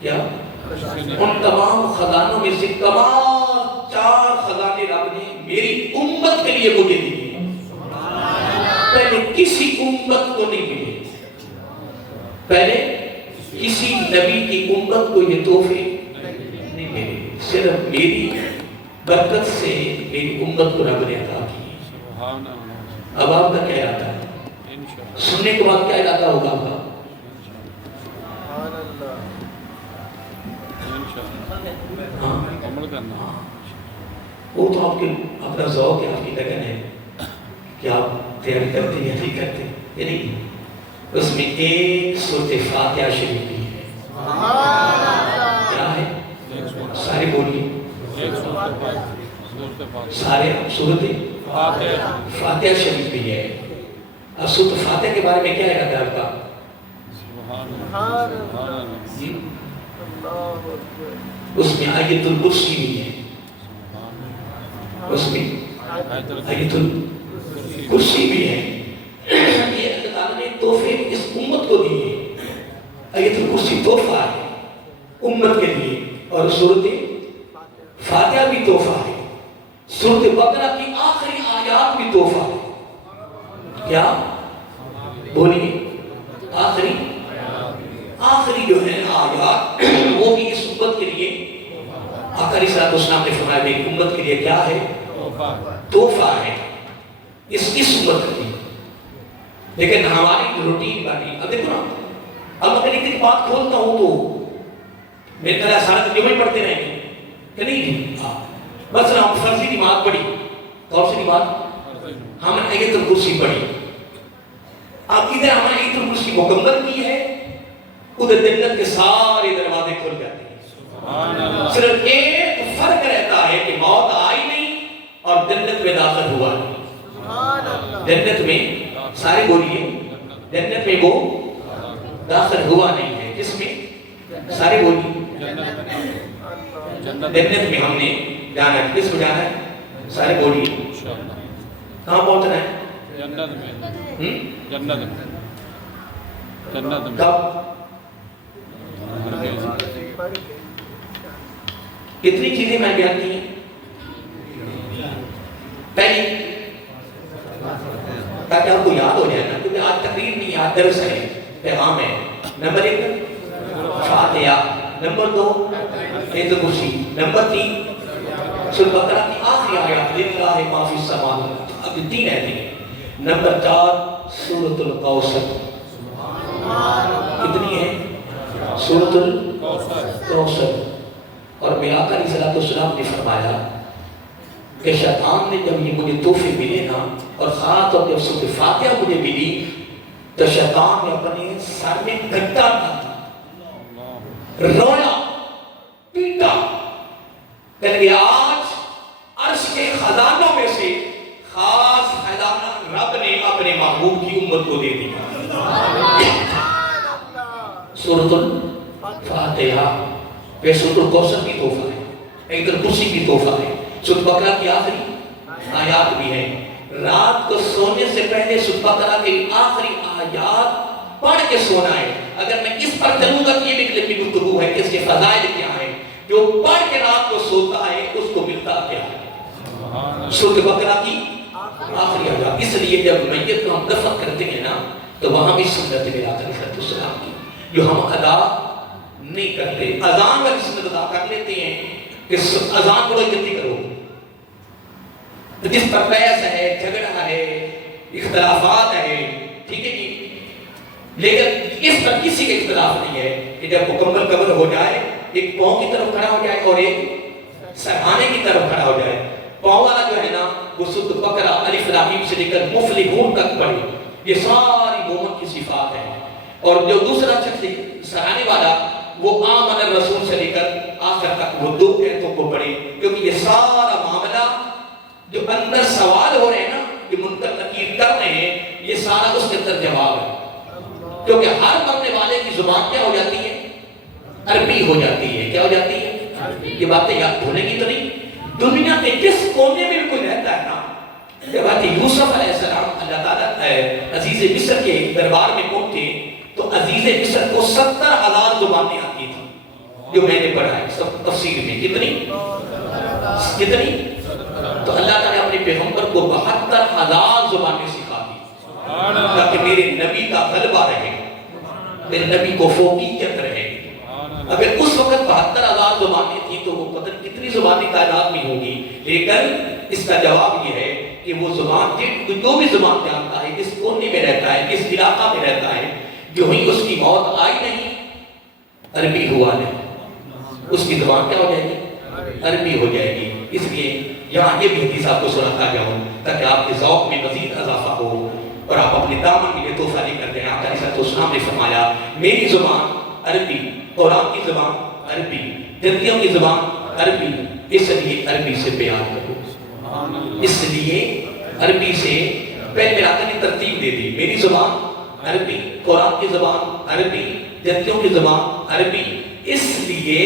کیا ان تمام خزانوں میں سے کمال 4 خزانے رب نے میری امت کے لیے مجھے دیے، پہلے کسی امت کو نہیں ملے، پہلے کسی نبی کی امت کو یہ تحفے نہیں ملے، صرف میری برکت سے میری امت کو رب نے عطا کی۔ اب آپ کا کیا ارادہ ہے؟ سننے کے بعد کیا ارادہ ہوگا آپ کا؟ وہ تو آپ کے اپنا ذوق ہے، آپ کی لگن ہے کہ آپ تیاری کرتے ہیں یا نہیں کرتے، یہ نہیں، اس میں ایک سورۃ فاتحہ شریف بھی ہے، کیا ہے؟ سارے بولیے، سارے سورۃ فاتحہ شریف بھی ہے۔ اب سورۃ فاتحہ کے بارے میں کیا ارادہ ہے آپ کا؟ اس میں آیت الکرسی بھی ہے، اس میں آیت الکرسی بھی ہے، یہ اللہ تعالیٰ نے تحفے اس امت کو دیے، آیت الکرسی تحفہ ہے امت کے لیے، اور سورۃ فاتحہ بھی تحفہ ہے، سورۃ بقرہ کی آخری آیات بھی تحفہ ہے، کیا؟ بولیے، آخری جو ہے آیات وہ بھی اس امت کے لیے آقا علیہ السلام نے فرمایا میری امت کے لیے کیا ہے؟ تحفہ ہے، اس امت کے لیے۔ لیکن ہماری روٹین بانی، اب دیکھو نا، اب اگر ایک بات کھولتا ہوں تو میرے طرح سارے دن جمعہ پڑھتے رہیں گے کہ نہیں؟ بس ہم فرضی نماز پڑھی، کون سی نماز؟ ہم نے آیت الکرسی پڑھی، اب ادھر ہم نے آیت الکرسی مکمل کی ہے، ادھر جنت کے سارے دروازے کھل جاتے ہیں، صرف ایک فرق رہتا ہے کہ موت آئی نہیں اور جنت میں داخل ہوا نہیں، جنت میں سارے بولیے، جنت میں وہ داخل ہوا نہیں ہے، کس میں؟ سارے بولیے، جنت میں ہم نے جانا ہے، کس میں جانا ہے؟ سارے بولیے، کہاں پہنچنا ہے؟ جنت میں، جنت میں، جنت میں، کب؟ کتنی چیزیں میں بیان کی ہیں؟ پہلی تاکہ آپ کو یاد ہو جائے نا، کیونکہ آج تقریر نہیں، آج درس ہے، پیغام ہے۔ نمبر 1 فاتحہ، نمبر 2 آیت الکرسی، نمبر 3 سورۃ بقرہ کی آخری آیات للہ ما فی السماوات، اب 3 ہیں، نمبر 4 سورۃ الکوثر، کتنی ہے؟ سورۃ الکوثر۔ اور میرے آقا علیہ السلام نے فرمایا کہ شیطان نے جب یہ مجھے تحفے ملے نا، اور خاص طور جب سورۃ فاتحہ مجھے ملی، تو شیطان نے اپنے سر میں گھٹا ڈالا، رویا، پیٹا، کہ لگے آج عرش کے خزانوں میں سے خاص خزانہ رب نے اپنے محبوب کی امت کو دے دیا۔ سورۃ الفاتحہ پہ سورۃ الکوثر بھی تحفہ ہے، ایک الکرسی بھی تحفہ ہے، سورۃ بقرہ کی آخری آیات بھی ہے۔ رات کو سونے سے پہلے سورۃ بقرہ کی آخری آیات پڑھ کے سونا ہے۔ اگر میں اس پر چلوں گا تو یہ بھی لمبی گفتگو ہے کہ اس کے فضائل کیا ہیں۔ جو پڑھ کے رات کو سوتا ہے اس کو ملتا کیا ہے؟ سورۃ بقرہ کی آخری آیات۔ اس لیے جب میت کو ہم دفن کرتے ہیں نا تو وہاں بھی سنت میرا علیہ السلام کی جو ہم ادا نہیں کرتے۔ اذان والی سنت ادا کر لیتے ہیں کہ اذان کو جلدی کرو، جس پر بحث ہے، جھگڑا ہے، اختلافات ہے، ٹھیک ہے جی، لیکن اس پر کسی کا اختلاف نہیں ہے کہ جب مکمل قبر ہو جائے ایک پاؤں کی طرف کھڑا ہو جائے اور ایک سرہانے کی طرف کھڑا ہو جائے۔ پاؤں والا جو ہے نا وہ سورۃ بقرہ الف لام میم سے لے کر مفلحون تک پڑھے، یہ ساری مومن کی صفات ہیں۔ اور جو دوسرا شخص سرہانے والا وہ آمن الرسول سے لے کر آخر تک وہ دو آیتوں کو پڑھے، کیونکہ یہ سارا معاملہ جو اندر سوال ہو رہے ہیں نا، جو منکر نکیر کر رہے ہیں، یہ سارا اس کے اندر جواب ہے۔ کیونکہ ہر مرنے والے کی زبان کیا ہو جاتی ہے؟ عربی ہو جاتی ہے۔ کیا ہو جاتی ہے؟ یہ باتیں یاد ہونے کی تو نہیں۔ دنیا کے جس کونے میں بھی کوئی رہتا ہے نا، جب یوسف علیہ السلام اللہ تعالیٰ عزیز مصر کے دربار میں پہنچے تو عزیز مصر کو 70,000 زبانیں آتی تھیں، جو میں نے پڑھا ہے سب تفسیر میں۔ کتنی؟ تو اللہ تعالیٰ نے اپنے پیغمبر کو 72,000 زبانیں سکھا دی تاکہ میرے نبی کا غلبہ رہے، میرے نبی کو فوقیت رہے۔ اگر اس وقت 72,000 زبانیں تھیں تو وہ پتہ کتنی زبانیں تعداد میں ہوگی، لیکن اس کا جواب یہ ہے کہ وہ زبان جو بھی زبان جانتا ہے، جس کونے میں رہتا ہے، جس علاقہ میں رہتا ہے، جو ہی اس کی موت آئی نہیں، عربی ہوا نہیں، اس کی زبان کیا ہو جائے گی؟ عربی ہو جائے گی۔ اس لیے یہاں یہ بھی حدیث آپ کو سناتا جاؤں تاکہ آپ کے ذوق میں مزید اضافہ ہو اور آپ اپنے دامن کے لیے تحفہ لے کر دیں۔ آپ علیہ السلام نے فرمایا میری زبان عربی، قرآن کی زبان عربی، جنتیوں کی زبان عربی، اس لیے عربی سے پیار کرو۔ اس لیے عربی سے پہلے آقا نے ترتیب دے دی، میری زبان عربی، قرآن کی زبان عربی، جنتیوں کی زبان عربی، اس لیے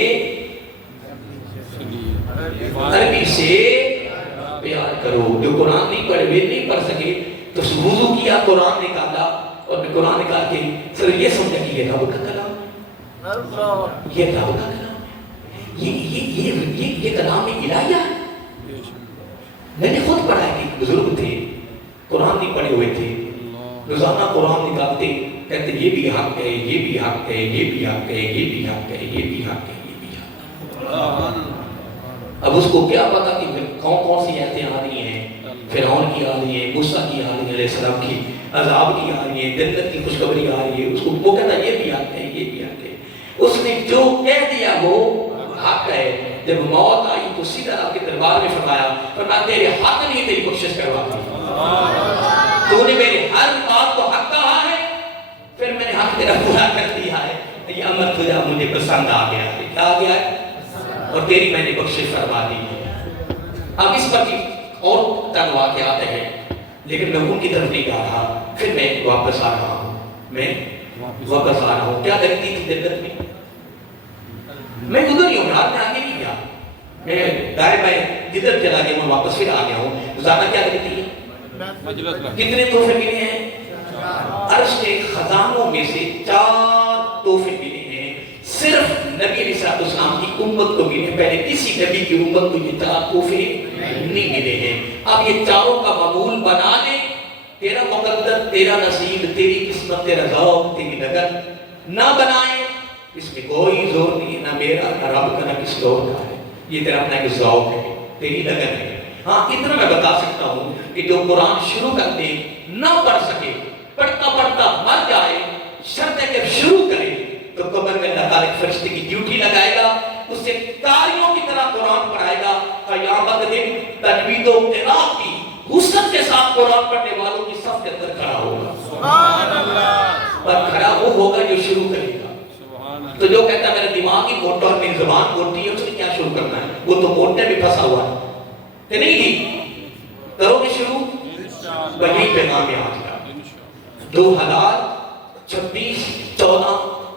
عربی سے پیار کرو۔ جو قرآن نہیں پڑھے ہوئے نہیں پڑھ سکے تو وضو کیا، قرآن نکالا اور قرآن نکال کے صرف یہ سمجھا کہ یہ رب کا کلام، یہ رب کا کلام، یہ کلام الہیہ ہے۔ میں نے خود پڑھا ہے کہ بزرگ تھے قرآن نہیں پڑھے ہوئے تھے، روزانہ قرآن نکالتے کہتے یہ بھی حق ہے، یہ بھی حق ہے، یہ بھی حق ہے، یہ بھی حق ہے، یہ بھی حق ہے، یہ بھی حق ہے۔ اب اس کو کیا پتا کہ کون کون سی آیتیں آ رہی ہیں، فرعون کی آ رہی ہے، موسیٰ کی آ رہی ہے علیہ السلام کی، عذاب کی آ رہی ہے، جنت کی خوشخبری آ رہی ہے۔ اس کو وہ کہتا یہ بھی حق ہے، یہ بھی حق ہے۔ اس نے جو کہہ دیا وہ حق ہے۔ جب موت آئی تو سیدھا آپ کے دربار میں فرمایا تیرے حق نہیں تیری کوشش کرواتی، تو نے میرے ہر بات کو حق کہا ہے، پھر میں نے حق تیرا پورا کر دیا ہے۔ یہ عمل تجھا مجھے پسند آ گیا ہے، کیا آ گیا ہے؟ اور تیری میں نے بخشش فرما دی ہے۔ اب اس پر اور تک واقعات ہیں لیکن میں ان کی طرف نہیں جا رہا۔ پھر میں واپس آ رہا ہوں، میں واپس آ رہا ہوں۔ کیا لگتی تھی جنت میں؟ میں ادھر ہی ہوں یار، میں آگے نہیں گیا، میں دائیں بائیں جدھر چلا گیا میں واپس پھر آ گیا ہوں۔ زیادہ کیا لگتی ہے؟ کتنے تحفے ملے ہیں؟ عرش کے خزانوں میں سے 4 تحفے ملے ہیں، صرف نبی علیہ السلام کی امت کو ملے، پہلے کسی نبی کی امت کو یہ 4 تحفے نہیں ملے ہیں۔ اب یہ چاروں کا معمول بنا لے، تیرا مقدر، تیرا نصیب، تیری قسمت، تیرا ذوق، تیری لگن نہ بنائے، اس میں کوئی زور نہیں ہے، نہ میرا، نہ رب کا، نہ کسی اور کا ہے۔ یہ تیرا اپنا ایک ذوق ہے، تیری لگن ہے۔ ہاں اتنا میں بتا سکتا ہوں کہ جو قرآن شروع کرتے نہ پڑھ سکے، پڑھتا پڑھتا مر جائے، شرط ہے کہ شروع کرے تو قبر میں اللہ تعالیٰ ایک فرشتے کی ڈیوٹی لگائے گا، اسے تاریوں کی طرح قرآن پڑھائے گا، قیامت دن تنویر تجوید و قراءت کی وسعت کے ساتھ قرآن پڑھنے والوں کی صف کے اندر کھڑا ہوگا. سبحان اللہ. پر کھڑا وہ ہوگا جو شروع کرے گا. سبحان اللہ. تو جو کہتا ہے میرا دماغ ہی موٹا اور میری زبان موٹی ہے، اس نے کیا شروع کرنا ہے؟ وہ تو موٹے میں پھنسا ہوا ہے کہ نہیں جی؟ کرو گے شروع؟ وہی پیغام آج کا 2026 14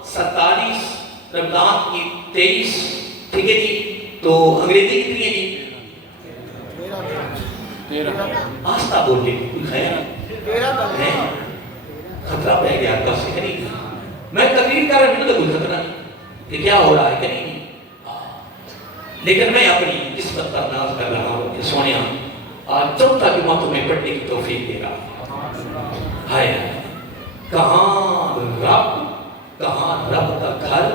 27 رمضان کی 23، ٹھیک ہے جی؟ تو انگریزی کتنی ہے جی؟ 13. آستہ بول لے کوئی خیال ہے؟ خطرہ پہ گیا کب سے کریں گے؟ میں تقریر کر رہا ہوں تو کوئی خطرہ نہیں کہ کیا ہو رہا ہے کریں گے. لیکن میں اپنی قسمت پر ناز کر رہا ہوں کہ سونیا آج چوتھا جمعہ تمہیں پڑھنے کی توفیق دے رہا ہے. کہاں رب کا گھر،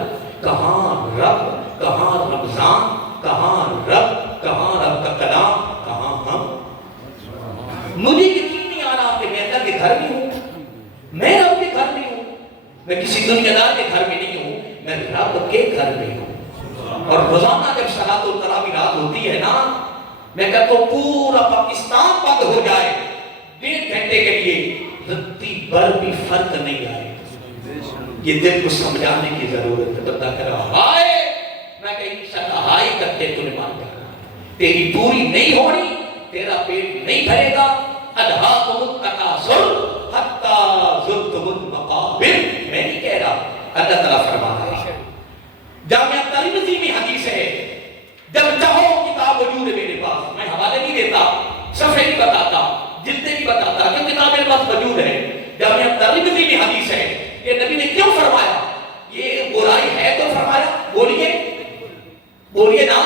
کہاں رب، کہاں رمضان، کہاں رب کا کلام، کہاں ہم. مجھے یقین نہیں آ رہا کہ میں اللہ کے گھر میں ہوں، میں رب کے گھر میں ہوں، میں کسی دنیا دار کے گھر میں نہیں ہوں، میں رب کے گھر میں ہوں. اور روزانہ جب صلاۃ التراویح رات ہوتی ہے نا، میں کہتا ہوں پورا پاکستان بند ہو جائے 1.5 گھنٹے کے لیے، رتی بھر بھی فرق نہیں آئے. یہ دل کو سمجھانے کی ضرورت ہے. بندہ کہہ رہا ہائے، میں کہا انشاءاللہ ہائے کرتے تو نمان کرنا، تیری پوری نہیں ہونی، تیرا پیٹ نہیں بھرے گا. الہاکم التکاثر حتی زرتم المقابر. میں نہیں کہہ رہا، اللہ تعالیٰ فرما رہا ہے. جامعہ ترمذی میں حدیث ہے، جب چاہو کتاب وجود ہے میرے پاس، میں حوالے نہیں دیتا، صفحے نہیں بتاتا، جلدیں نہیں بتاتا، کہ کتاب میرے پاس موجود ہے. جامعہ ترمذی میں حدیث ہے کہ نبی نے کیوں فرمایا یہ برائی ہے تو فرمایا، بولیے نا،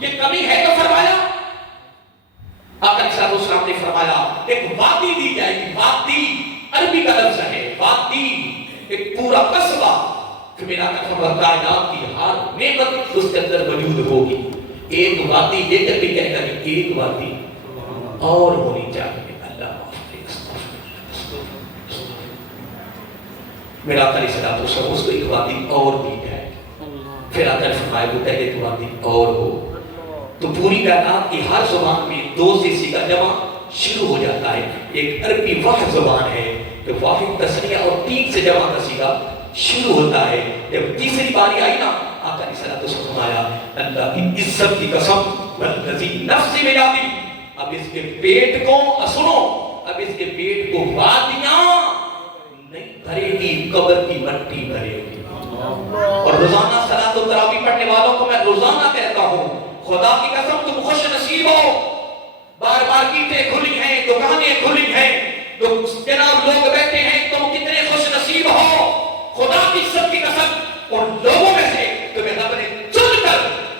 یہ کمی ہے تو فرمایا. آقا صلی اللہ علیہ وسلم نے فرمایا ایک وادی دی جائے گی. وادی عربی کا لفظ ہے، وادی ایک پورا قصبہ کہ میرا کائنات کی ہر نعمت اس کے اندر موجود ہوگی. ایک وادی لے کر بھی کہے گا کہ ایک وادی اور ہونی چاہیے. اللہ میرا آقا علیہ السلام اس کو ایک وادی اور دی جائے. پھر آقا نے فرمایا کہ پہلے ایک وادی اور ہو. تو پوری کائنات کی ہر زبان میں 2 سے سیگا جمع شروع ہو جاتا ہے. ایک عربی واحد زبان ہے تو واحد تسنیہ اور 3 سے جمع کا سیگا شروع ہوتا ہے. جب تیسری باری آئی نا، آقا علیہ الصلوۃ والسلام فرمایا اللہ کی عزت کی قسم والذی نفس بیدی، اب اس کے پیٹ کو سنو، اب اس کے پیٹ کو وادیاں نہیں بھرے گی، قبر کی مٹی بھرے گی. اور روزانہ صلاۃ التراویح پڑھنے والوں کو میں روزانہ کہتا ہوں خدا کی قسم تم خوش نصیب ہو. بار مارکیٹیں کھلی ہیں، دکانیں کھلی ہیں، تو جناب لوگ بیٹھے ہیں، تم کتنے خوش نصیب ہو. خدا کی عزت کی قسم ان لوگوں میں سے تمہیں رب نے چن کر،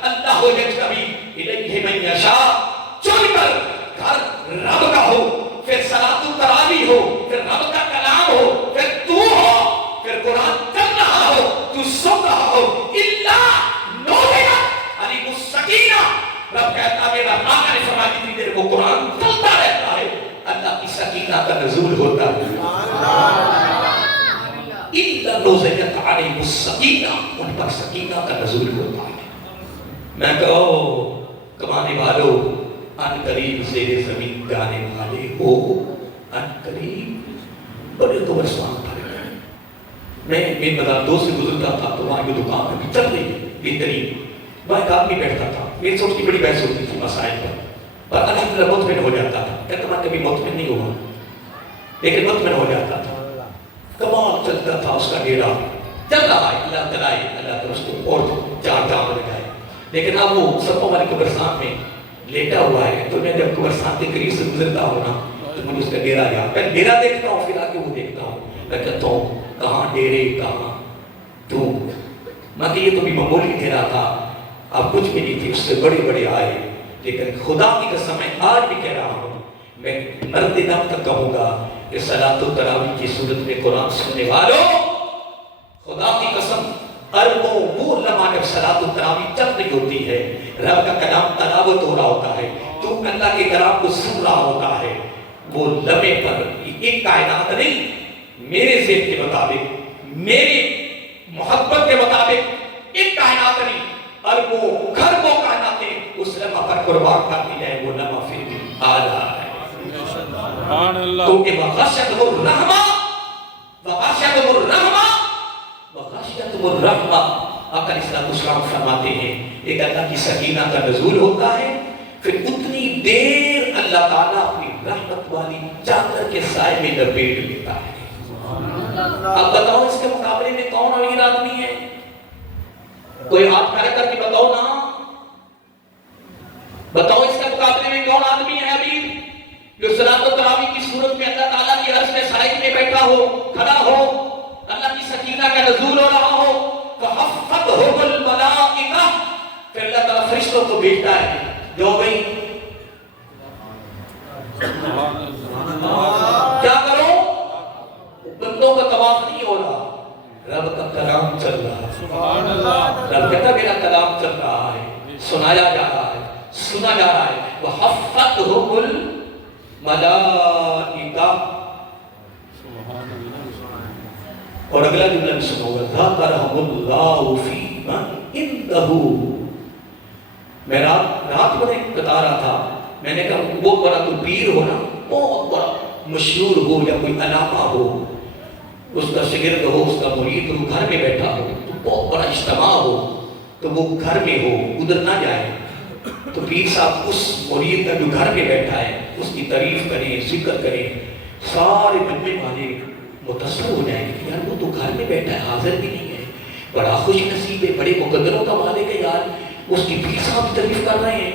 اللہ یجتبی الیہ من یشاء، چن کر گھر رب کا ہو، پھر صلاۃ التراویح ہو، پھر رب کا کلام ہو، پھر تو ہو، پھر قرآن چل رہا ہو، تو سن رہا ہو. الا نزلت علیہ السکینہ، رب کہتا ہے آقا نے فرمایا جتنی دیر کو قرآن چلتا رہتا ہے اللہ کی سکینہ کا نزول ہوتا ہے. الا نزلت علیہ السکینہ، ان پر سکینہ کا نزول ہوتا ہے. میں کہو کمانے والو ان قریب زیر زمین جانے والے ہو، ان قریب بڑے تو برسان پڑے گئے. میں میرے بازار 2 سے گزرتا تھا تو وہاں کی دکان ابھی چل رہی ہے بہترین. وہاں ایک آدمی بیٹھتا تھا، میری سوچ کی بڑی بحث ہوتی تھی مسائل پر، اور الحمدللہ مطمئن ہو جاتا تھا. کہتا میں کبھی مطمئن نہیں ہوا لیکن مطمئن ہو جاتا تھا. کمال چلتا تھا اس کا ڈیرا چل رہا ہے، اللہ تعالیٰ اس کو اور 4 جام لگائے. لیکن اب وہ سپوں والے قبرستان میں لیٹا ہوا ہے. تو میں جب قبرستان کے قریب سے گزرتا ہوں نا تو مجھے اس کا ڈیرا یاد، میں ڈیرا دیکھتا ہوں پھر آ کے وہ دیکھتا ہوں. میں کہتا ہوں کہاں ڈیرے کہاں تو، میں کہ یہ تو بھی معمولی ڈیرا تھا، اب کچھ بھی نہیں تھی، اس سے بڑے بڑے آئے. لیکن خدا کی قسم میں آج بھی کہہ رہا ہوں، میں مرتے دم تک کہوں گا کہ صلاۃ التراویح کی صورت میں قرآن سننے والوں، خدا کی قسم اربوں وہ لمحہ جب صلاۃ التراویح چل رہی ہوتی ہے، رب کا کلام تلاوت ہو رہا ہوتا ہے، تو اللہ کے کلام کو سن رہا ہوتا ہے، وہ لمحے پر ایک کائنات نہیں، میرے ذہن کے مطابق، میری محبت کے مطابق ایک کائنات نہیں، اربوں کھربوں کائناتیں اس لمحہ پر قربان کر دی جائے. وہ لمحہ پھر بھی آلہ ہے، سبحان اللہ کیونکہ وغشیتہم الرحمہ وغشیتہم الرحمہ وغشیتہم الرحمہ، آقا علیہ السلام فرماتے ہیں ایک اللہ کی سکینہ کا نزول ہوتا ہے، پھر اتنی دیر اللہ تعالیٰ اپنی رحمت والی چادر کے سائے میں لپیٹ لیتا ہے۔ اب بتاؤ اس کے مقابلے میں کون امیر آدمی ہے؟ کوئی ہاتھ کھڑا کر کے بتاؤ نا، بتاؤ اس کے مقابلے میں کون آدمی ہے امیر جو صلاۃ و تراویح کی صورت میں اللہ تعالیٰ کی عرش کے سائے میں بیٹھا ہو، کھڑا ہو، اللہ کی سکینہ کا نزول ہو رہا ہو، فَحَفَّتْهُمُ الْمَلَائِكَةُ، پھر اللہ تعالیٰ فرشتوں کو بھیجتا ہے جو بھئی کیا کرو؟ بندوں کا طواف نہیں ہو رہا، رب کا کلام چل رہا ہے، سبحان اللہ رب کہتا میرا کلام چل رہا ہے، سنایا جا رہا ہے، سنا جا رہا ہے، وَحَفَّتْهُمُ الْمَلَائِكَةُ، اور اگلا جملہ بھی سنو گا، ذَكَرَهُمُ اللَّهُ فِي مَنْ عِنْدَهُ۔ میں رات کو ایک بتا رہا تھا، میں نے کہا بہت بڑا کوئی پیر ہو نا، بہت بڑا مشہور ہو یا کوئی علامہ ہو، اس کا شاگرد ہو، اس کا مرید ہو، گھر میں بیٹھا ہو، تو بہت بڑا اجتماع ہو تو وہ گھر میں ہو، ادھر نہ جائے، تو پیر صاحب اس مرید کا جو گھر میں بیٹھا ہے اس کی تعریف کریں، ذکر کریں، سارے مجمع والے متاثر ہو جائیں کہ یار وہ تو گھر میں بیٹھا ہے، حاضر بھی نہیں ہے، بڑا خوش نصیب ہے، بڑے مقدروں کا مالک ہے یار، اس کی پیر صاحب تعریف کر رہے ہیں،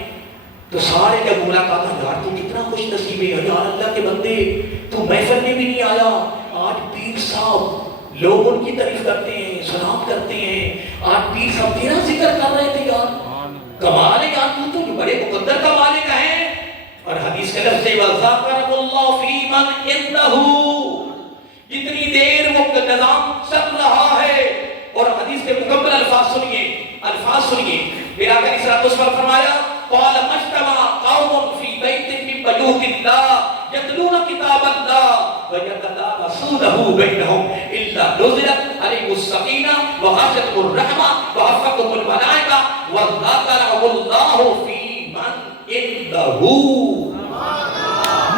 تو سارے جب ملاقات یار تو کتنا خوش نصیب ہے یار، اللہ کے بندے تو محفل میں بھی نہیں آیا، آج پیر صاحب لوگ ان کی تعریف کرتے ہیں، سلام کرتے ہیں، آج پیر صاحب تیرا ذکر کر رہے تھے یار، کمال ہے یار، تو بڑے مقدر کا مالک ہے۔ اور حدیث کے لفظ وَذَكَرَهُ اللَّهُ فِي مَنْ عِنْدَهُ، جتنی دیر وہ نظام چل رہا ہے، اور حدیث کے مکمل الفاظ سنیے، میرا آقا علیہ الصلوۃ فرمایا قال مجتمع قوم فی بیت من بیوت اللہ یتلون کتاب اللہ ویتدارسونہ بینہم الا نزلت علیہم السکینہ وغشیتہم الرحمہ وحفتہم الملائکہ وذکرہم اللہ فی من عندہ،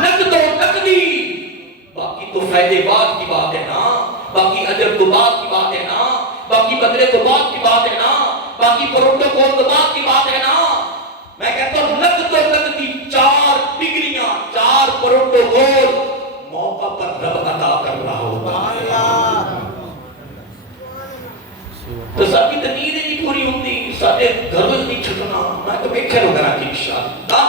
نقد و نقدی، باقی تو فائدے بات کی بات ہے نا، باقی اجر تو بات کی بات ہے نا، باقی بدلے تو بات کی بات ہے نا، باقی پروٹوکول تو بات کی بات ہے نا، میں کہتا ہوں نقد و نقدی 4 ڈگریاں 4 پروٹوکول موقع پر رب عطا کر رہا ہوتا ہے۔ تو سب کی تو نیند نہیں پوری ہوتی، سارے گھر میں نہیں چھٹنا، میں تو بیٹھے ہو گھر کی انشاءاللہ،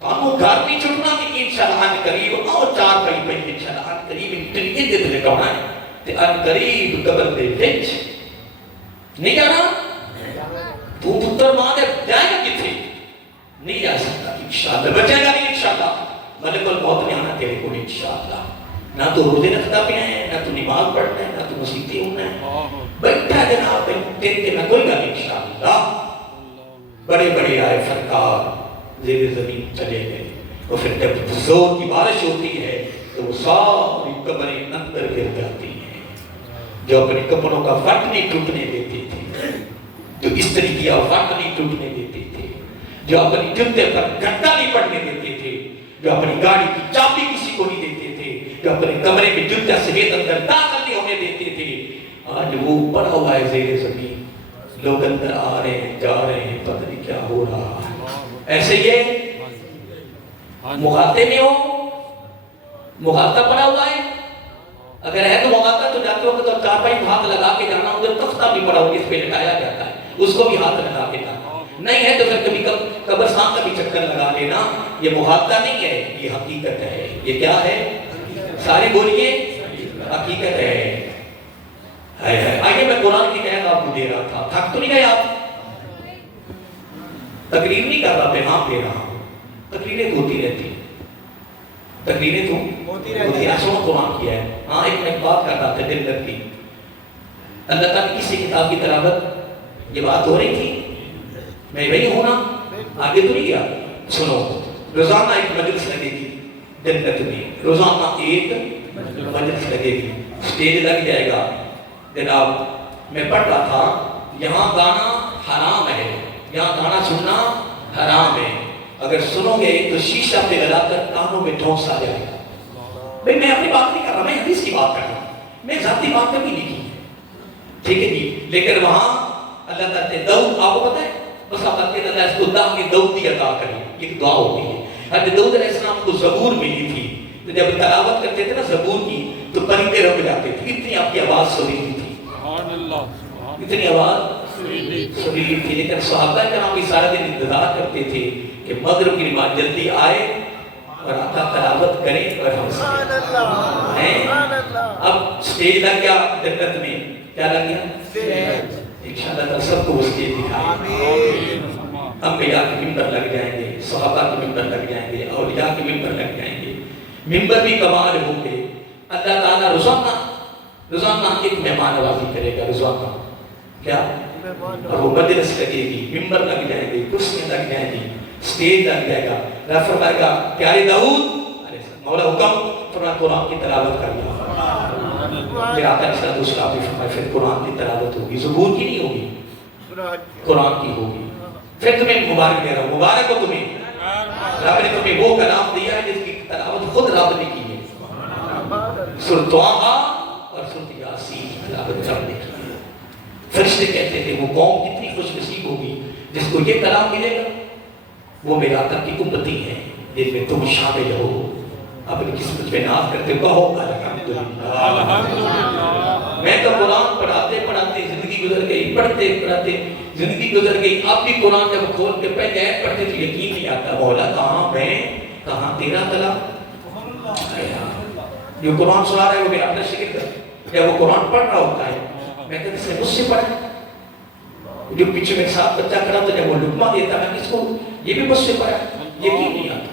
کانوں گھر نہیں چھٹنا کہ انشاءاللہ ان قریب آؤ 4 پہی پہی انشاءاللہ ان قریب انٹلیجنٹ دے دے کہنا ہے تے ان قریب قبر دے وچ نہیں جانا، تو پتر ماں دے جائے گا کتنے نہیں جا سکتا انشاءاللہ، بچے گا نہیں انشاءاللہ، ملک الموت نے آنا تیرے کو انشاءاللہ، نہ تو روزے رکھتا پہ ہیں، نہ تو نماز پڑھنا ہے، نہ تو مسیحتی ہونا ہے، بیٹھا جناب دیکھتے میں کوئی گا انشاءاللہ۔ بڑے بڑے آئے فنکار زیر زمین چلے گئے، اور پھر جب زور کی بارش ہوتی ہے تو وہ ساری قبریں اندر گر جاتی ہیں، جو اپنے کپڑوں کا فٹ نہیں ٹوٹنے دیتے تھے، جو استری کیا فٹ نہیں ٹوٹنے دیتے تھے، جو اپنی جوتے پر گھٹا نہیں پڑنے دیتے تھے، جو اپنی گاڑی کی چابی کسی کو نہیں دیتے تھے، جو اپنے کمرے میں جوتا سمیت اندر داخل نہیں ہونے دیتے تھے، آج وہ پڑا ہوا ہے زیر زمین، لوگ اندر آ رہے ہیں جا رہے ہیں، پتہ نہیں کیا ہو رہا ہے۔ ایسے یہ مغالطے میں ہو، مغالطہ پڑا ہوا ہے، اگر ہے تو مغالطہ تو جاتے ہو تو 4 پائی ہاتھ لگا کے جانا، ادھر تختہ بھی پڑا ہو جس پہ لٹایا جاتا ہے اس کو بھی ہاتھ لگا کے جانا، نہیں ہے تو پھر کبھی قبرستان کا بھی چکر لگا لینا، یہ مغالطہ نہیں ہے، یہ حقیقت ہے۔ یہ کیا ہے؟ سارے بولیے حقیقت ہے۔ آئیے میں قرآن کی قید آپ کو دے رہا تھا، تھک تو نہیں گئے آپ؟ تقریر نہیں کر رہا، پیغام دے رہا ہوں، تقریریں ہوتی رہتی ہیں، تقریریں تو ہوتی رہتی ہیں، قرآن کیا ہے۔ ہاں ایک بات کر رہا تھا دل لگتی، اللہ تعالیٰ کسی کتاب کی تلاوت یہ بات ہو رہی تھی، میں وہی ہوں نا، آگے تو نہیں گیا۔ سنو، روزانہ ایک مجلس لگے گی جنت میں، روزانہ ایک مجلس لگے گی، سٹیج لگ جائے گا۔ جناب میں پڑھ رہا تھا، یہاں گانا حرام ہے، یہاں گانا سننا حرام ہے، اگر سنو گے تو شیشہ پہ گلا کر کانوں میں ٹھونس آ جائے گا. بھئی میں اپنی بات نہیں کر رہا، میں حدیث کی بات کر رہا ہوں، میں ذاتی بات کبھی نہیں کی. ٹھیک ہے جی. لیکن وہاں اللہ تعالیٰ نے داؤد، آپ کو پتہ ہے بس آپ کہتے ہیں اللہ اس کو داؤد کی داؤدی عطا کرے، ایک دعا ہوتی ہے. حضرت داؤد علیہ السلام کو زبور ملی تھی، تو جب تلاوت کرتے تھے نا زبور کی تو پرندے رک جاتے تھے، اتنی آپ کی آواز سریلی تھی، سبحان اللہ، اتنی آواز سریلی تھی. لیکن صحابہ کرام بھی سارا دن انتظار کرتے تھے کہ مغرب کی نماز جلدی آئے اور آقا تلاوت کریں اور ہم سبحان اللہ. اب سٹیج لگ گیا جنت میں، کیا لگ گیا؟ انشاءاللہ تعالیٰ سب کو وہ سٹیج دکھائے. انبیاء کے ممبر لگ جائیں گے، صحابہ کے ممبر لگ جائیں گے، اولیاء کے ممبر لگ جائیں گے. ممبر بھی کمال ہوں گے. اللہ تعالیٰ روزانہ ایک مہمان نوازی کرے گا روزانہ. کیا؟ اور وہ مجلس لگے گی، ممبر لگ جائیں گے، کرسیاں لگ جائیں گی، سٹیج لگ جائے گا. رب فرمائے گا پیارے داؤد، مولا حکم فرمایا قرآن کی تلاوت کر لیا. پھر آقا نے صلی دوسرا آپ نے فرمایا پھر قرآن کی تلاوت ہوگی، زبور کی نہیں ہوگی، قرآن کی ہوگی. پھر تمہیں مبارک دے رہا ہوں، مبارک ہو تمہیں، رب نے تمہیں وہ کلام دیا ہے جس کی تلاوت خود رب نے کی ہے. سورۃ طٰہٰ اور سورۃ یاسین کی تلاوت رب نے کی ہے. فرشتے کہتے تھے وہ قوم کتنی خوش نصیب ہوگی جس کو یہ کلام ملے گا. وہ میرے آقا کی امتی ہے جن میں تم شامل ہو. اپنی قسمت پہ ناز کرتے کہو الحمدللہ. میں تو قرآن پڑھاتے پڑھاتے زندگی گزر گئی، پڑھتے پڑھاتے زندگی گزر گئی. آپ بھی قرآن جب کھول کے پہلے آئے پڑھتے تو یقین نہیں آتا، مولا کہاں میں کہاں تیرا کلام. جو قرآن سنا رہا ہے وہ میرا اپنا شکر ہے. جب وہ قرآن پڑھ رہا ہوتا ہے میں کہتے سے مجھ سے پڑھا. جو پیچھے میرے ساتھ بچہ کھڑا تو جب وہ لقمہ دیتا میں کس کو یہ بھی مجھ سے پڑھا، یقین نہیں آتا.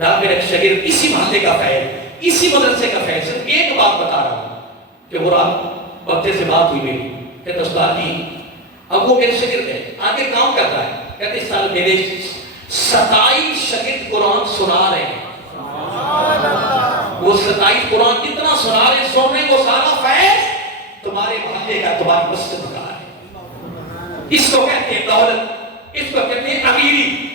رات میرا شاگرد اسی محلے کا فیض، اسی مدرسے کا فیض، صرف ایک بات بتا رہا ہوں کہ وہ رات بچے سے بات ہوئی میری، کہتے استاد جی اب وہ میرے شاگرد ہے، آگے کام کر رہا ہے. کہتے اس سال میرے 27 شاگرد قرآن سنا رہے ہیں. وہ 27 قرآن کتنا سنا رہے ہیں، سن رہے ہیں، وہ سارا فیض تمہارے محلے کا، تمہاری مسجد کا ہے. اس کو کہتے ہیں دولت، اس کو کہتے ہیں امیری.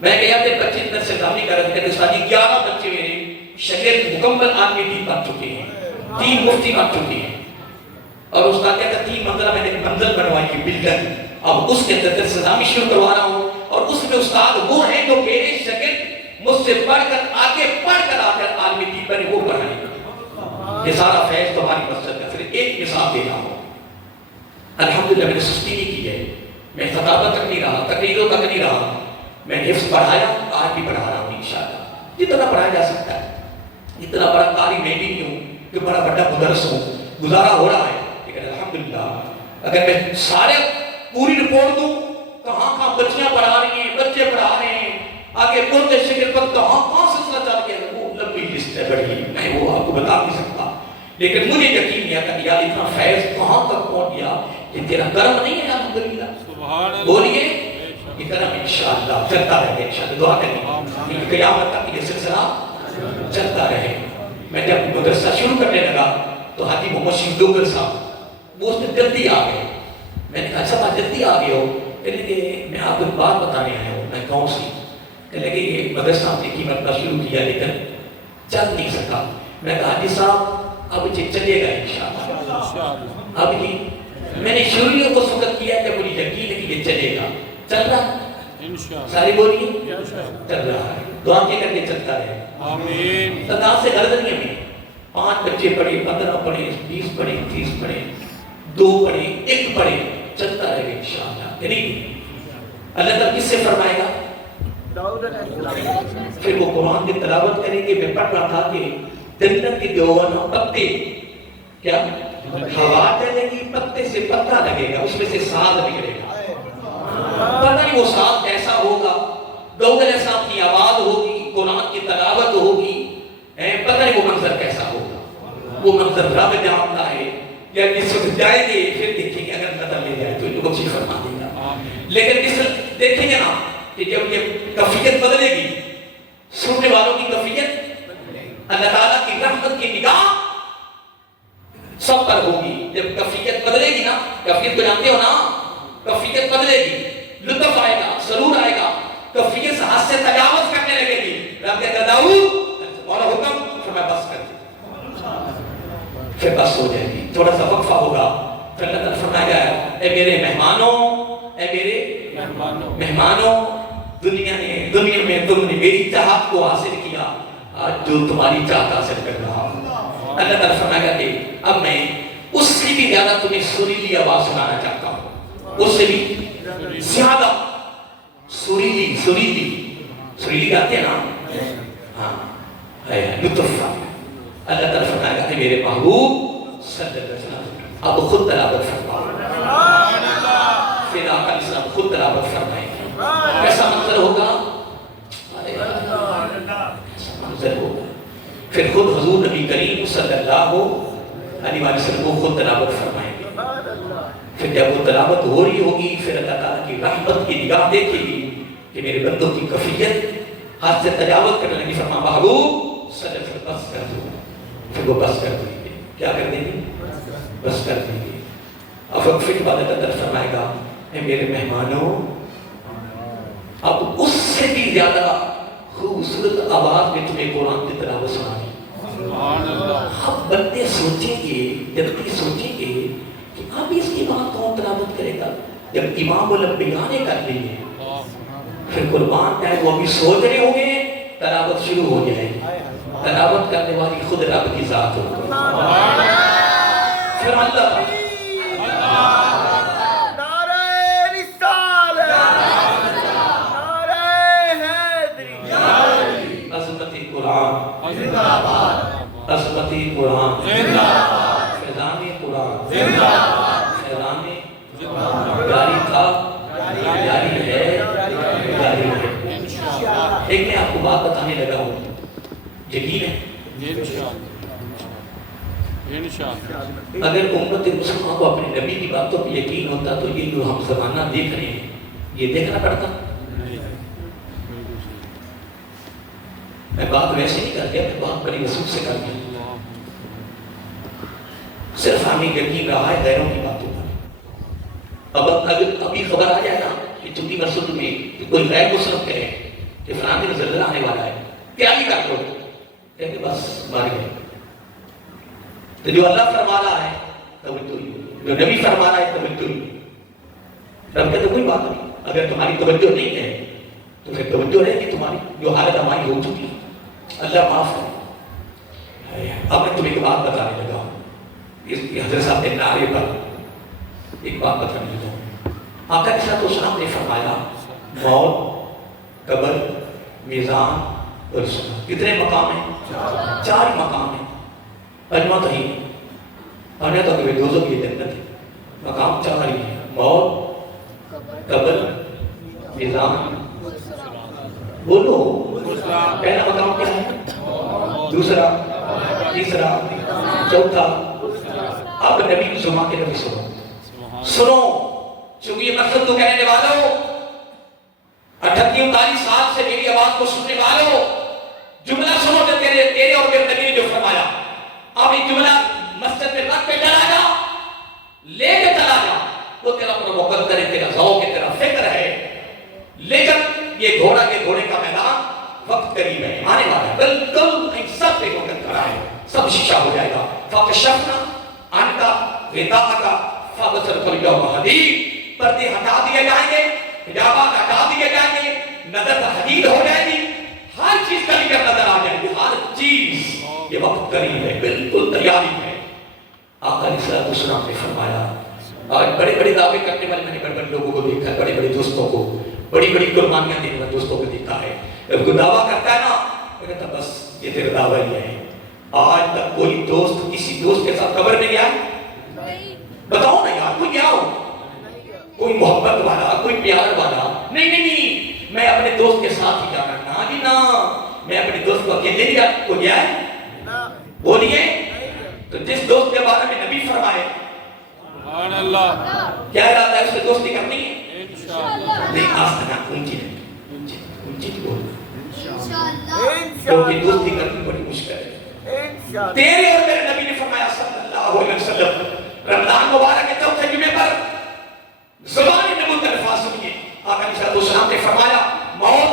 میں کہا کہ بچے اتنا سلامی کر رہے تھے، ساتھی 11 بچے میرے شاگرد مکمل آدمی دین بن چکے ہیں، 3 مفتی بن چکے ہیں. اور استاد کہتا 3 منزلہ میں نے منزل بنوائی کی بلڈنگ، اب اس کے اندر سلامی شروع کروا رہا ہوں. اور اس میں استاد وہ ہیں جو میرے شاگرد مجھ سے پڑھ کر آگے پڑھ کر آ کر عالمی دین بنے، وہ پڑھائیں گے. یہ سارا فیض تمہاری مسجد کا. صرف ایک مثال دے رہا ہوں. الحمدللہ میں نے سستی نہیں کی ہے، میں خطابت تک نہیں رہا، تقریروں تک نہیں رہا. میں حفظ پڑھایا، آج بھی پڑھا رہا ہوں انشاءاللہ جتنا پڑھایا جا سکتا ہے. اتنا بڑا قاری میں بھی نہیں ہوں کہ بڑا بڑا مدرس ہوں، گزارا ہو رہا ہے. لیکن الحمدللہ اگر میں سارے پوری رپورٹ دوں کہاں کہاں بچیاں پڑھا رہی ہیں، بچے پڑھا رہے ہیں، آگے پڑھتے شکل پر کہاں کہاں سلسلہ چل گیا، وہ لمبی لسٹ ہے بڑی، میں وہ آپ کو بتا نہیں سکتا. لیکن مجھے یقین نہیں آتا کہ یار اتنا فیض کہاں تک پہنچ گیا. یہ تیرا کرم نہیں ہے الحمدللہ. بولیے یہ کرم انشاءاللہ چلتا رہے. انشاءاللہ دعا کریں کہ قیامت تک یہ سلسلہ چلتا رہے. میں جب مدرسہ شروع کرنے لگا تو حاجی محمد شیخ ڈوگر صاحب وہ اس میں جلدی آ گئے. میں نے کہا صاحب جلدی آ گئے ہو. کہنے کہ میں آپ کو بات بتانے آیا ہوں. میں کون سی؟ کہنے لگے یہ مدرسہ ہم نے کی مرتبہ شروع کیا لیکن چل نہیں سکا. میں کہا حاجی صاحب اب یہ چلے گا انشاءاللہ. اب یہ میں نے شروع اس وقت کیا کہ مجھے یقین ہے کہ یہ چلے گا. چل رہا ہے ساری بولیے چل رہا ہے. دعا کے کر کے چلتا رہے. آمین. تناظر سے غرض نہیں ہے. 5 بچے پڑھے، 15 پڑھے، 20 پڑھے، 30 پڑھے، 2 پڑھے، 1 پڑھے، چلتا رہے گا انشاءاللہ. یعنی اللہ تعالیٰ کس سے فرمائے گا؟ پھر وہ قرآن کی تلاوت کریں گے. میں پڑھ رہا تھا کہ جنت کے دیوان پتے کیا ہوا چلے گی، پتے سے پتا لگے گا، اس میں سے ساز نکلے گا. پتہ نہیں وہ ساز کیسا ہوگا. داؤد علیہ السلام کی آواز ہوگی، قرآن کی تلاوت ہوگی، پتہ نہیں وہ منظر کیسا ہوگا. وہ منظر رب جانتا ہے. یا جس وقت جائیں گے پھر دیکھیں گے اگر نظر لے جائے تو ان کو بخشش فرما دے گا. لیکن اس دیکھیں گے نا کہ جب یہ کیفیت بدلے گی، سننے والوں کی کیفیت اللہ تعالیٰ کی رحمت کی نگاہ سب پر ہوگی. جب کیفیت بدلے گی نا، کیفیت کو جانتے ہو نا، کیفیت بدلے گی، لطف آئے گا، سرور آئے گا. کفیت سے حد سے تجاوز کرنے لگے گی. رب کہتا داؤد اور حکم پھر میں بس کر دی, پھر بس ہو جائے گی. تھوڑا سا وقفہ ہوگا, پھر اللہ تعالیٰ فرمایا اے میرے مہمانوں, اے میرے مہمانوں, دنیا میں تم نے میری چاہت کو حاصل کیا, آج جو تمہاری چاہت حاصل کر رہا ہوں. اللہ تعالیٰ فرمایا کہ اب میں اس سے بھی زیادہ تمہیں سریلی آواز سنانا چاہتا ہوں, اس سے بھی زیادہ سریلی گاتے ہیں نا, ہاں لطف. اللہ تعالیٰ فرمایا کہ میرے محبوب صلی اللہ علیہ وسلم اب خود تلاوت فرماؤ. پھر آقا علیہ السلام خود تلاوت فرمائیں گے. کیسا منظر ہوگا, کیسا منظر ہوگا. پھر خود حضور نبی کریم صلی اللہ علیہ وسلم کو خود تلاوت فرمائیں گے. پھر جب وہ تلاوت ہو رہی ہوگی, پھر اللہ تعالیٰ کی رحمت کی نگاہ دیکھے گی کہ میرے بندوں کی کفیت ہاتھ سے تجاوز کرنے لگی. فرما محبوب صلی اللہ علیہ وسلم بس کر دو. پھر وہ بس کر دیں گے. کیا کر دیں گے؟ بس کر دیں گے. اب پھر بعد اللہ تعالیٰ فرمائے گا اے میرے مہمانوں, اب اس سے بھی زیادہ خوبصورت آواز میں تمہیں قرآن کی تلاوت سنانی. اب بندے سوچیں گے, جنتی سوچیں گے کہ اب اس کی بات کون تلاوت کرے گا, جب امام الانبیاء نے کر لی ہے. پھر قربان چاہے وہ ابھی سوچ رہے ہوں گے, تلاوت شروع ہو جائے گی. تلاوت کرنے والی خود رب کی ذات ہوگی. پھر اللہ عظمتی قرآن, فیضان قرآن, فیضان جاری تھا, جاری ہے, جاری ہے. ایک میں آپ کو بات بتانے لگا ہوں, یقین ہے اگر امت مسلمہ کو اپنے نبی کی باتوں پہ یقین ہوتا تو یہ جو ہم زمانہ دیکھ رہے ہیں یہ دیکھنا پڑتا. میں بات ویسے نہیں کر دیا, میں بات بڑی وسوخ سے کر دیا. صرف ہمیں یقین رہا ہے غیروں کی باتوں پر. اب اگر ابھی خبر آ جائے نا کہ چوٹی مرسود میں کوئی غیر کو صرف کہے کہ فلاں دن زلزلہ آنے والا ہے, کیا ہی کر دو, کہتے بس مار گئے. تو جو اللہ فرما رہا ہے توجہ ہی, جو نبی فرما رہا ہے توجہ ہی. رب کہتے کوئی بات نہیں, اگر تمہاری توجہ نہیں ہے تو پھر توجہ رہے گی تمہاری, جو حالت ہماری ہو چکی. اللہ معاف کرے. اب میں تمہیں ایک بات بتانے لگا ہوں, اس حضرت صاحب کے نعرے پر ایک بات بتانے لگا ہوں. آقا علیہ السلام نے فرمایا موت, قبر, میزان اور سنا. کتنے مقام ہیں؟ 4 مقام ہیں. پنجواں تو ہی پڑھنے تو کہ دوزخ کی جنت ہے. مقام 4 ہی ہیں, موت, قبر, میزان. بولو پہلا مقام کیا ہے, دوسرا, تیسرا, چوتھا. اب نبی کو سما کے نبی سنو, چونکہ یہ مقصد تو کہنے والوں 38-39 سال سے میری آواز کو سننے والوں, جملہ سنو جو تیرے اور میرے نبی نے جو فرمایا. اب یہ جملہ مسجد میں رکھ کے چلا جا, لے کے چلا جا, وہ تیرا پر مقدر ہے, تیرا ذوق ہے, تیرا فکر ہے. لیکن یہ گھوڑے کا میدان وقت قریب ہے, آنے والا ہے. بالکل سب پہ وقت کھڑا ہے, سب شیشہ ہو جائے گا. فَكَشَفْنَا عَنْكَ غِطَاءَكَ فَبَصَرُكَ الْيَوْمَ حَدِيدٌ. پردے ہٹا دیے جائیں گے, حجابات ہٹا دیے جائیں گے, نظر حدید ہو جائے گی, ہر چیز کا لیکن نظر آ جائے گی, ہر چیز. یہ وقت قریب ہے, بالکل تیاری ہے. آقا علیہ السلام نے فرمایا. آج بڑے بڑے دعوے کرنے والے میں نے بڑے بڑے لوگوں کو دیکھا ہے, بڑے بڑے دوستوں کو, بڑی بڑی قربانیاں دینے والے دوستوں کو دیکھا ہے. جب کوئی دعویٰ کرتا ہے نا, میں کہتا بس یہ تیرا دعویٰ ہی ہے. آج تک کوئی دوست کسی دوست کے ساتھ قبر میں گیا؟ بتاؤ نا یار, کوئی گیا ہو, کوئی محبت والا, کوئی پیار والا؟ نہیں, میں اپنے دوست کے ساتھ ہی جانا. نا جی نا, میں اپنے دوست کو اکیلے لیا کو گیا ہے. بولیے, تو جس دوست کے بارے میں نبی فرمائے سبحان اللہ, کیا ارادہ ہے اس سے دوستی کرنی ہے؟ انشاءاللہ. نہیں, آستنا اونچی بول, کیونکہ دوستی کرنی بڑی مشکل ہے. تیرے اور میرے نبی نے فرمایا صلی اللہ علیہ وسلم, رمضان مبارک کے چوتھے جمعے پر زبان نبوت الفاظ سنیے. آقا علیہ السلام نے فرمایا موت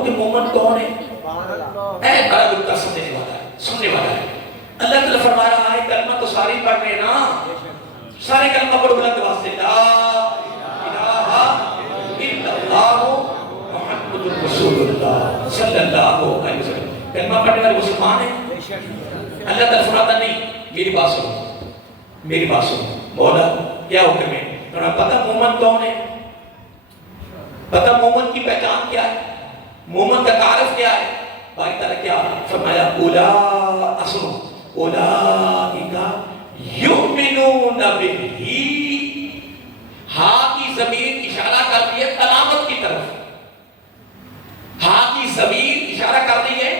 بتاؤں کہ مومن کون ہے؟ اے بڑا دکھتا سمجھنے والا ہے، سننے والا ہے۔ اللہ تعالیٰ فرما رہا ہے کلمہ تو ساری پڑھ رہے نا، سارے کلمہ پڑھو بلند آواز سے، لا الہ الا اللہ محمد رسول اللہ صلی اللہ علیہ وسلم۔ کلمہ پڑھنے والے مسلمان ہیں۔ اللہ تعالیٰ فرماتا نہیں، میری بات سنو، میری بات سنو، مولا کیا حکم ہے؟ تمہیں پتہ مومن کون ہے؟ پتہ مومن کی پہچان کیا ہے؟ مومن کا تعارف کیا ہے؟ باری تعالیٰ کیا فرمایا؟ اسنو اولئک یؤمنون بہ، ہاں کی ضمیر اشارہ کر رہی ہے تلاوت کی طرف، ہاں کی ضمیر اشارہ کر رہی ہے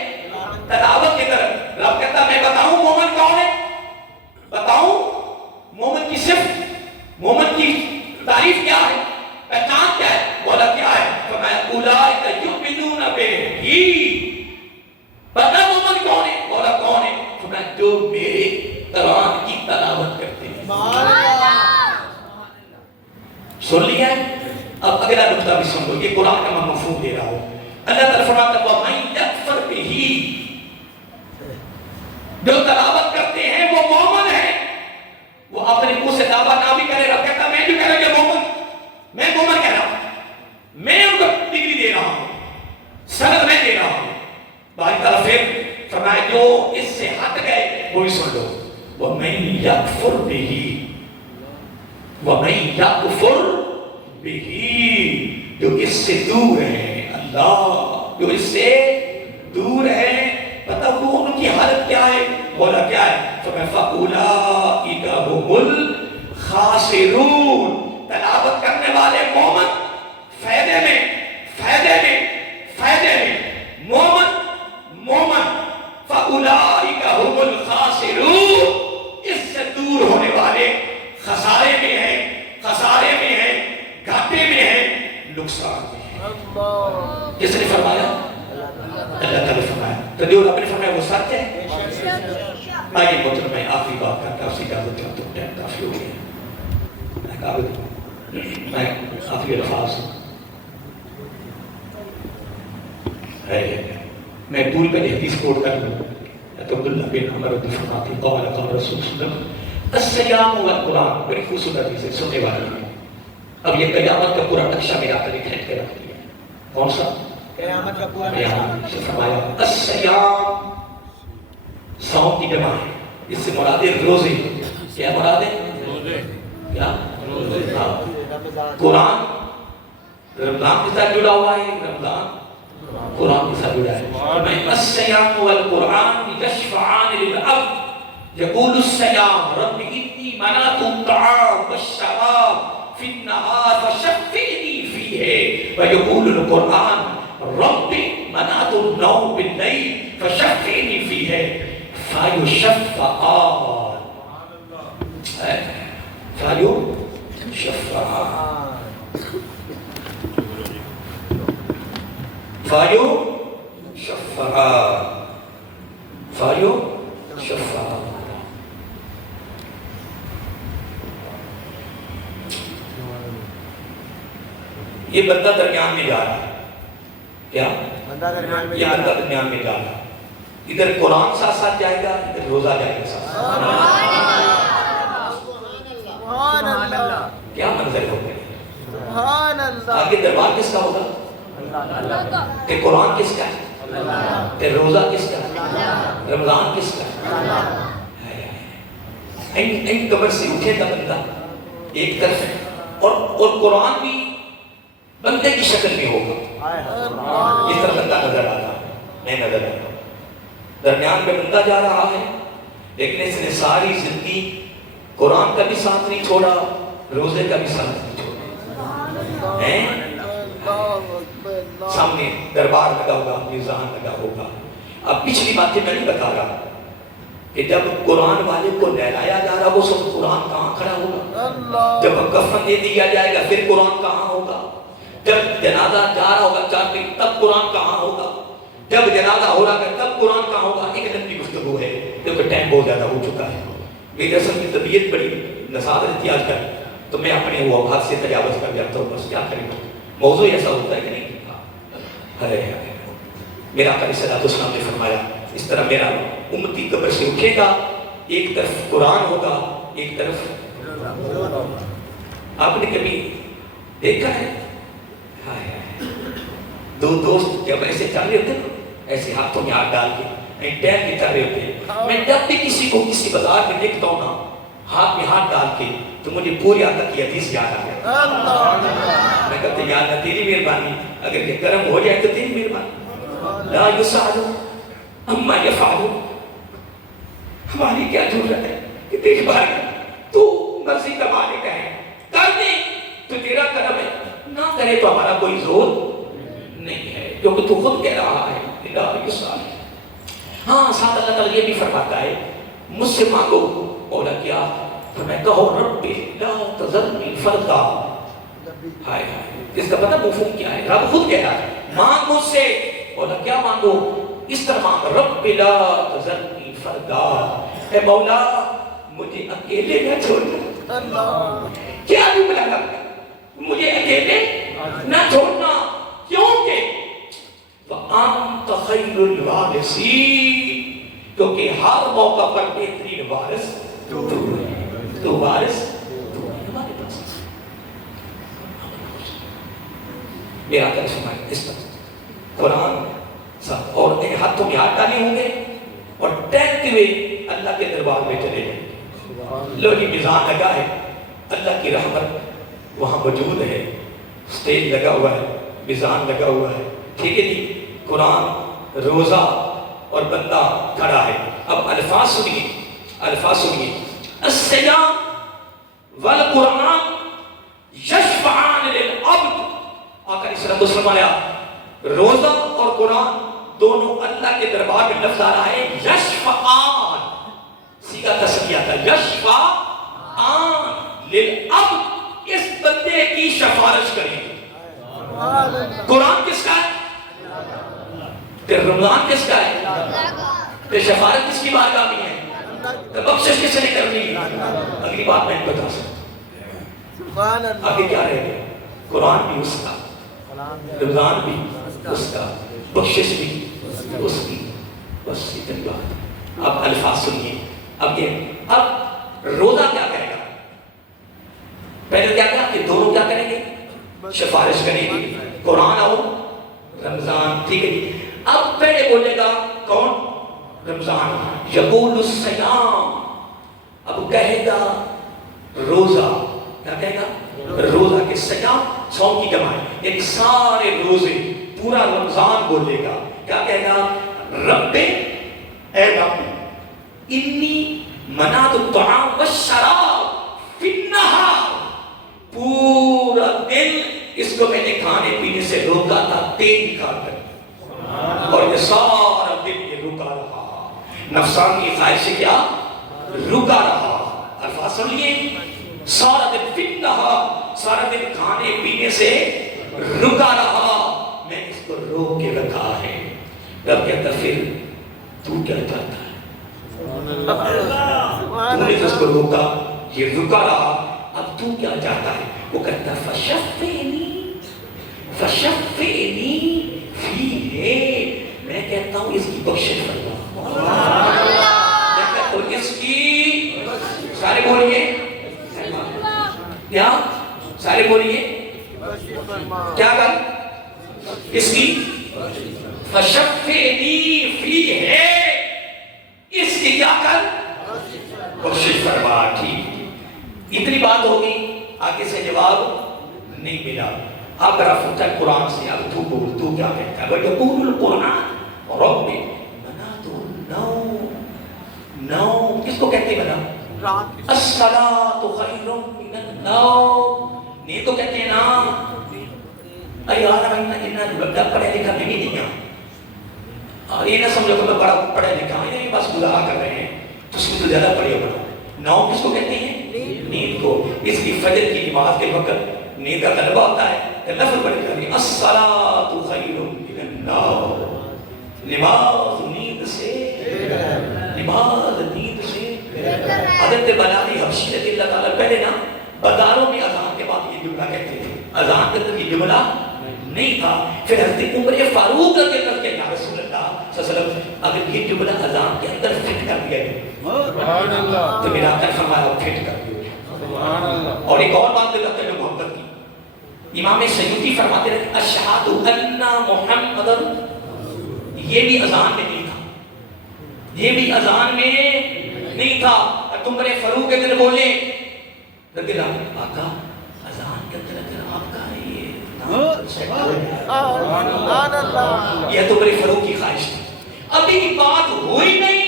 تلاوت کی طرف۔ رب کہتا میں بتاؤں مومن کون ہے؟ بتاؤں مومن کی صفت، مومن کی تعریف کیا ہے، پہچان کیا ہے؟ مولا کیا ہے؟ فرمایا اولئک یؤمنون بہ، پتہ مومن کون ہے؟ مولا کون ہے؟ فرمایا جو میرے قرآن کی تلاوت کرتے ہیں۔ سن لیا ہے؟ اب اگلا نقطہ بھی سن لو، یہ قرآن کا میں مفہوم دے رہا ہوں۔ اللہ تعالیٰ فرماتا ہے وَمَن یکفر بہ، جو تلاوت کرتے ہیں وہ مومن ہیں۔ وہ اپنے منہ سے دعویٰ نہ بھی کرے، رب کہتا میں جو کہہ رہا ہوں کہ مومن، میں مومن کہہ رہا ہوں، میں ان کو ڈگری دے رہا ہوں، سند میں دے رہا ہوں۔ باری تعالیٰ پھر فرمائے جو اس سے ہٹ گئے وہ بھی سن لو، وَمَن یکفر بہ، وَمَن یکفر بہ، جو اس سے دور ہیں، اللہ جو اس سے دور ہیں، پتہ وہ ان کی حالت کیا ہے؟ بولا کیا ہے؟ فَأُولَئِكَ هُمُ الْخَاسِرُونَ، تلاوت کرنے والے مومن فائدے میں، فائدے میں، فائدے میں، مومن مومن، فَأُولَئِكَ هُمُ الْخَاسِرُونَ، اس سے دور ہونے والے خسارے میں ہیں، خسارے میں ہیں، گھاٹے میں ہیں، نقصان میں ہیں۔ کس نے فرمایا؟ اللہ تعالیٰ فرمایا۔ تو جو رب نے فرمایا وہ سچ ہے۔ آئیے محترم میں آخری بات کرتا ہوں، اجازت دیتا ہوں، ٹائم کافی ہو گیا۔ میں آخری الفاظ میں پوری پہلے حدیث کوٹ کر لوں تو عبداللہ بن عمر فرماتے ہیں قال قال رسول اللہ الصیام والقرآن، بڑی خوبصورت حدیث ہے، سننے والی ہے۔ اب یہ قیامت کا پورا نقشہ میرا کبھی کھینچ کے رکھ دیا۔ کون سا؟ قیامت کا پورا نقشہ۔ فرمایا الصیام، صوم کی جمع ہے، اس سے مراد ہے روزے۔ کیا مراد ہے؟ روزے۔ کیا؟ روزے۔ قرآن رمضان کے ساتھ جڑا ہوا ہے، رمضان قرآن کے ساتھ جڑا ہے۔ الصیام والقرآن یشفعان للعبد یقول الصیام رب انی منعت الطعام والشراب فی النہار فشفعنی فیہ، ویقول القرآن رب منعت النوم باللیل فشفعنی فیہ، فیشفعان، فیشفعان، فیشفعان۔ یہ بندہ درمیان میں جا رہا ہے، کیا؟ یہ بندہ درمیان میں جا رہا ہے، ادھر قرآن ساتھ ساتھ جائے گا، ادھر روزہ جائے گا ساتھ ساتھ۔ کیا منظر ہوگا؟ آگے دربار کس کا ہوگا؟ کہ قرآن کس کا ہے؟ کہ روزہ کس کا ہے؟ رمضان کس کا ہے؟ این قبر سے اٹھے گا بندہ ایک طرف، اور قرآن بھی بندے کی شکل میں ہوگا، اس طرح بندہ نظر آتا ہے، میں نظر آتا ہوں۔ درمیان میں بندہ جا رہا ہے، لیکن اس نے ساری زندگی قرآن کا بھی ساتھ نہیں چھوڑا، روزے کا بھی ساتھ نہیں چھوڑا۔ سامنے دربار لگا ہوگا، میزان لگا ہوگا۔ اب پچھلی باتیں میں نہیں بتا رہا کہ جب قرآن والے کو لہلایا جا رہا وہ سب قرآن کہاں کھڑا ہوگا؟ جب کفن دے دیا جائے گا پھر قرآن کہاں ہوگا؟ جب جنازہ جا رہا ہوگا چاہتے تب قرآن کہاں ہوگا؟ جب جنازہ ہو رہا ہے تب قرآن کہاں ہوگا؟ ایک لمبی گفتگو ہے کیونکہ ٹائم بہت زیادہ ہو چکا ہے۔ میری اصل کی طبیعت بڑی نسادت آج کل، تو میں اپنے وہ اوقات سے تجاوز کر جاتا ہوں، بس کیا کریں، موضوع ایسا ہوتا ہے کہ نہیں۔ میرا آقا علیہ السلام نے فرمایا اس طرح میرا امتی قبر سے اٹھے گا، ایک طرف قرآن ہوگا، ایک طرف آپ نے کبھی دیکھا ہے دو دوست جب ایسے چل رہے ہوتے نا، ایسے ہاتھوں میں ہاتھ ڈال کے ٹیر کے چل رہے ہوتے ہیں، میں جب بھی کسی کو کسی بازار میں دیکھتا ہوں نا ہاتھ میں ہاتھ ڈال کے تو مجھے پوری آقا کی حدیث یاد آ گیا، میں کہتے یا اللہ تیری مہربانی، اگر یہ کرم ہو جائے تو تیری مہربانی، لا یسأل عما یفعل، ہماری کیا ضرورت ہے کہ دیکھ بھائی تو مرضی کا مالک ہے، کر دے تو تیرا کرم ہے، نہ کرے تو ہمارا کوئی زور نہیں ہے، کیونکہ تو خود کہہ رہا ہے لا یسأل۔ ہاں ساتھ اللہ تعالیٰ یہ بھی فرماتا ہے مجھ سے مانگو، بولا کیا؟ تو میں کہو رب لا تذرنی فردا، ہائے ہائے، اس کا پتہ مفہوم کیا ہے؟ رب خود کہہ رہا ہے مانگ مجھ سے، بولا کیا مانگو؟ اس طرح مانگ رب لا تذرنی فردا، اے مولا مجھے اکیلے نہ چھوڑنا، کیا جملہ لگا، مجھے اکیلے نہ چھوڑنا، کیونکہ وَأَنْتَ خَيْرُ الْوَارِثِينَ، کیونکہ ہر موقع پر بہترین وارث تو وارث ہمارے پاس میرا کر سمائے اس طرح قرآن ساتھ اور ایک ہاتھوں میں ہاتھ ڈالے ہوں گے اور ٹہلتے ہوئے اللہ کے دربار میں چلے جائیں، لوہی میزان لگا ہے، اللہ کی رحمت وہاں موجود ہے، سٹیج لگا ہوا ہے، میزان لگا ہوا ہے، ٹھیک ہے جی، قرآن روزہ اور بندہ کھڑا ہے۔ اب الفاظ سنیے، الفاظ سنیے، الصیام والقرآن یشفعان للعبد، آقا علیہ الصلوۃ والسلام نے روزہ اور قرآن دونوں اللہ کے دربار میں لفظ آ رہا ہے یشفعان، سیغہ تسنیہ تھا، یشفعان للعبد، اس بندے کی سفارش کریں گے۔ قرآن کس کا ہے؟ رمضان کس کا ہے؟ شفاعت کس کی بارگاہ میں ہے؟ بخشش کس نے کرنی ہے؟ اگلی بات میں بتا سکتا ہوں، آگے کیا رہے گا؟ قرآن بھی اس کا، رمضان بھی اس کا، بخشش بھی اس کی، بس اتنی بات۔ اب الفاظ سنیے، اب روزہ کیا کہے گا؟ پہلے کیا کہا کہ دونوں کیا کریں گے؟ سفارش کریں گے، قرآن اور رمضان، ٹھیک ہے جی۔ اب پہلے بولے گا کون؟ رمضان، یقول الصیام، اب کہے گا روزہ، کیا کہے گا؟ روزہ کے سیام سوم کی جمع ہے، یعنی سارے روزے پورا رمضان بولے گا، کیا کہے گا؟ رب اے رب انی منعت الطعام والشراب فی النہار، پورا دن اس کو میں نے کھانے پینے سے روکا تھا تیری خاطر، اور یہ سارا دن یہ رکا رہا، نفسانی خواہش سے کیا رکا رہا۔ الفاظ سنیے، سارا دن فِنَّہا، سارا دن کھانے پینے سے رکا رہا، میں اس کو روک کے رکھا ہے۔ رب کہتا پھر تو کیا چاہتا ہے؟ تو نے اس کو روکا، یہ رکا رہا، اب تو کیا چاہتا ہے؟ وہ کہتا فَشَفِّنِي فَشَفِّنِي فِيهِ، میں کہتا ہوں اس کی بخشش فرما، میں کہتا ہوں اس کی، سارے بولیے کیا؟ سارے بولیے کیا کر؟ اس کی فَشَفِّنِي فِيهِ، اس کی کیا کر؟ بخشش فرما، ٹھیک، اتنی بات ہوگی، آگے سے جواب نہیں ملا۔ آپ ذرا پوچھا قرآن سے، اب تو بول، تو کیا کہتا ہے؟ وَيَقُولُ الْقُرْآنُ رَبِّ مَنَعْتُ النَّوْمَ، نوم کس کو کہتے ہیں بنا؟ الصَّلَاةُ خَيْرٌ مِّنَ النَّوْمِ، نیند تو کہتے ہیں نا۔ اے یار انہیں بڑا پڑھے لکھا بھی نہیں ہے، یہ نہ سمجھو کہ میں بڑا پڑھے لکھا ہوں، یہ بس گزارا کر رہے ہیں، تو اس میں تو زیادہ پڑھے ہوگا۔ نوم کس کو کہتے ہیں؟ نیند کو۔ اس کی فجر کی نماز کے وقت نیند کا طلبہ ہوتا ہے، لفظ پڑھ کر الصلاۃ خیر من النوم، نماز نیند سے، نماز نیند سے۔ حضرت بلال حبشی رضی اللہ تعالیٰ پہلے نا بازاروں میں اذان کے بعد یہ جملہ کہتے تھے، اذان کے اندر یہ جملہ نہیں تھا، پھر حضرت عمر فاروق رضی اللہ عنہ کے یا رسول اللہ تو میرا کر فرمایا پھٹ کر دیو. سبحان اللہ. اور ایک اور بات دل کرتے ہیں محبت کی. امام سیوطی فرماتے ہیں اشہد ان محمد، یہ بھی اذان میں نہیں تھا، یہ بھی اذان میں نہیں تھا. اور تم بڑے فاروق کے دن بولے رضی اللہ آقا اذان کے اندر آپ کا یہ سبحان اللہ. یہ تو بڑے فاروق کی خواہش تھی. ابھی بات ہوئی نہیں،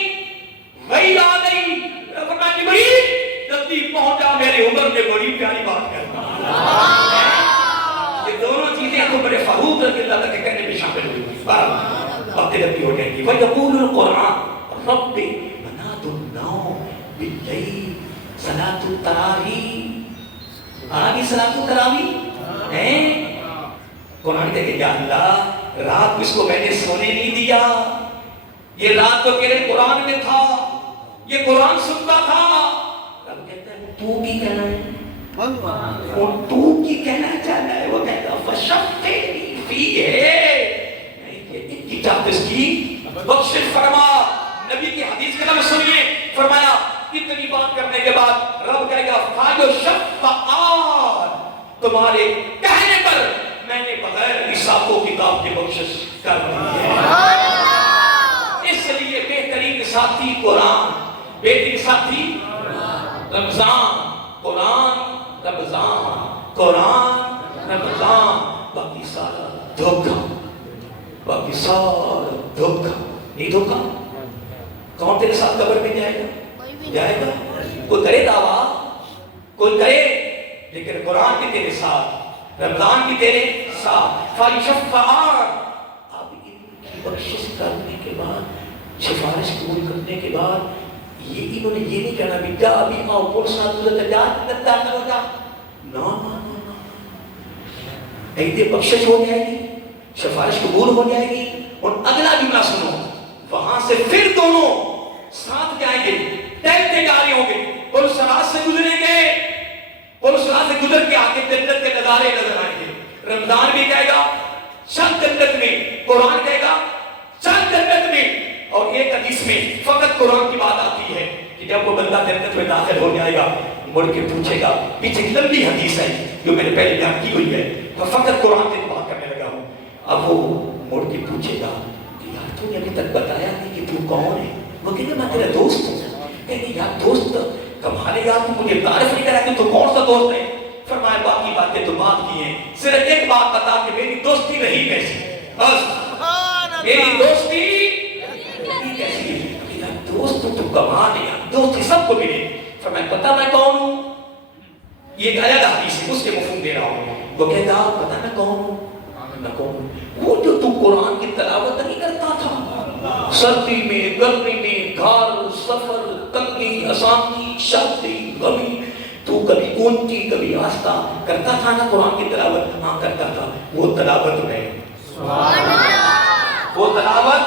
وہی آ گئی. فرمایا جبریل جلدی پہنچا، میرے عمر نے بڑی پیاری بات کرنا. یہ دونوں چیزیں تو بڑے فاروق رضی اللہ کے کہنے میں شامل ہوئی. وقت لمبی ہو جائے گی. وَيَقُولُ الْقُرْآنُ رَبِّ مَنَاتُ النَّوْمِ بِاللَّيْلِ صلاۃ التراویح. آگے صلاۃ التراویح ہیں. قرآن کہتے ہیں یا اللہ رات اس کو میں نے سونے نہیں دیا، یہ رات تو تیرے قرآن میں تھا، یہ قرآن سنتا تھا. رب کہتا ہے تو کی کہنا ہے، اور تو کی کہنا چاہتا ہے. وہ کہتا ہے فَشَفِّعْنِي فِيهِ، کی چاہتس کی بخشش فرما. نبی کی حدیث کے لفظ سنیے، فرمایا اتنی بات کرنے کے بعد رب کہے گا فَيُشَفَّعَانِ، تمہارے کہنے پر میں نے بغیر حساب و کتاب کی بخشش کر دی ہے. اس لیے بہترین ساتھی قرآن، بہترین ساتھی رمضان، قرآن رمضان، قرآن رمضان. باقی سارا دھوکہ، باقی سارا دھوکہ. نہیں دھوکہ کون تیرے ساتھ قبر میں جائے گا؟ جائے گا. کوئی کرے دعویٰ، کوئی کرے، لیکن قرآن بھی تیرے ساتھ، رمضان بھی تیرے ساتھ. فَيُشَفَّعَانِ، اب ان کی بخشش کرنے کے بعد، سفارش قبول کرنے کے بعد یہ انہوں نے یہ نہیں کہنا بھی جا ابھی آؤ پول ساتھ مجھے جا داخل ہو جا. نا نا نا ایتے بخشش ہو جائے گی، سفارش قبول ہو جائے گی. اور اگلا جملہ سنو، وہاں سے پھر دونوں ساتھ جائیں گے، ٹہلتے جا رہے ہوں گے، پل صراط سے گزریں گے. پل صراط سے گزر کے آگے جنت کے نظارے نظر آئیں گے. رمضان بھی کہے گا چل جنت میں، قرآن کہے گا چل جنت میں. اور ایک حدیث میں فقط قرآن کی بات آتی ہے کہ جب وہ بندہ جنت میں داخل ہو جائے گا مڑ کے پوچھے گا. پیچھے لمبی حدیث ہے جو میں نے پہلے بیان کی ہوئی ہے، تو فقط قرآن سے بات کرنے لگا ہوں. اب وہ مڑ کے پوچھے گا کہ یار تو نے ابھی تک بتایا نہیں کہ تو کون ہے. وہ کہتے میں تیرا دوست ہوں. کہتے یار دوست کمالے یار تو مجھے تعریف نہیں کرا کہ تو کون سا دوست ہے. فرمایا باقی باتیں تو بات کی ہیں، صرف ایک بات بتا کہ میری دوستی رہی کیسی. بس میری دوستی رہی کیسی. دوست تو کمال ہے، دوستی سب کو ملے. فرمایا پتہ میں کون ہوں. یہ ایک الگ حدیث ہے، اس کے مفہوم دے رہا ہوں. وہ کہتا پتہ میں کون ہوں. میں کون ہوں؟ وہ جو تو قرآن کی تلاوت نہیں کرتا تھا، سردی میں، گرمی میں، گھر، سفر، تنگی، آسانی، شادی، غمی، تو کبھی اونچی کبھی آستہ کرتا تھا نا قرآن کی تلاوت. ہاں کرتا تھا. وہ تلاوت میں، وہ تلاوت،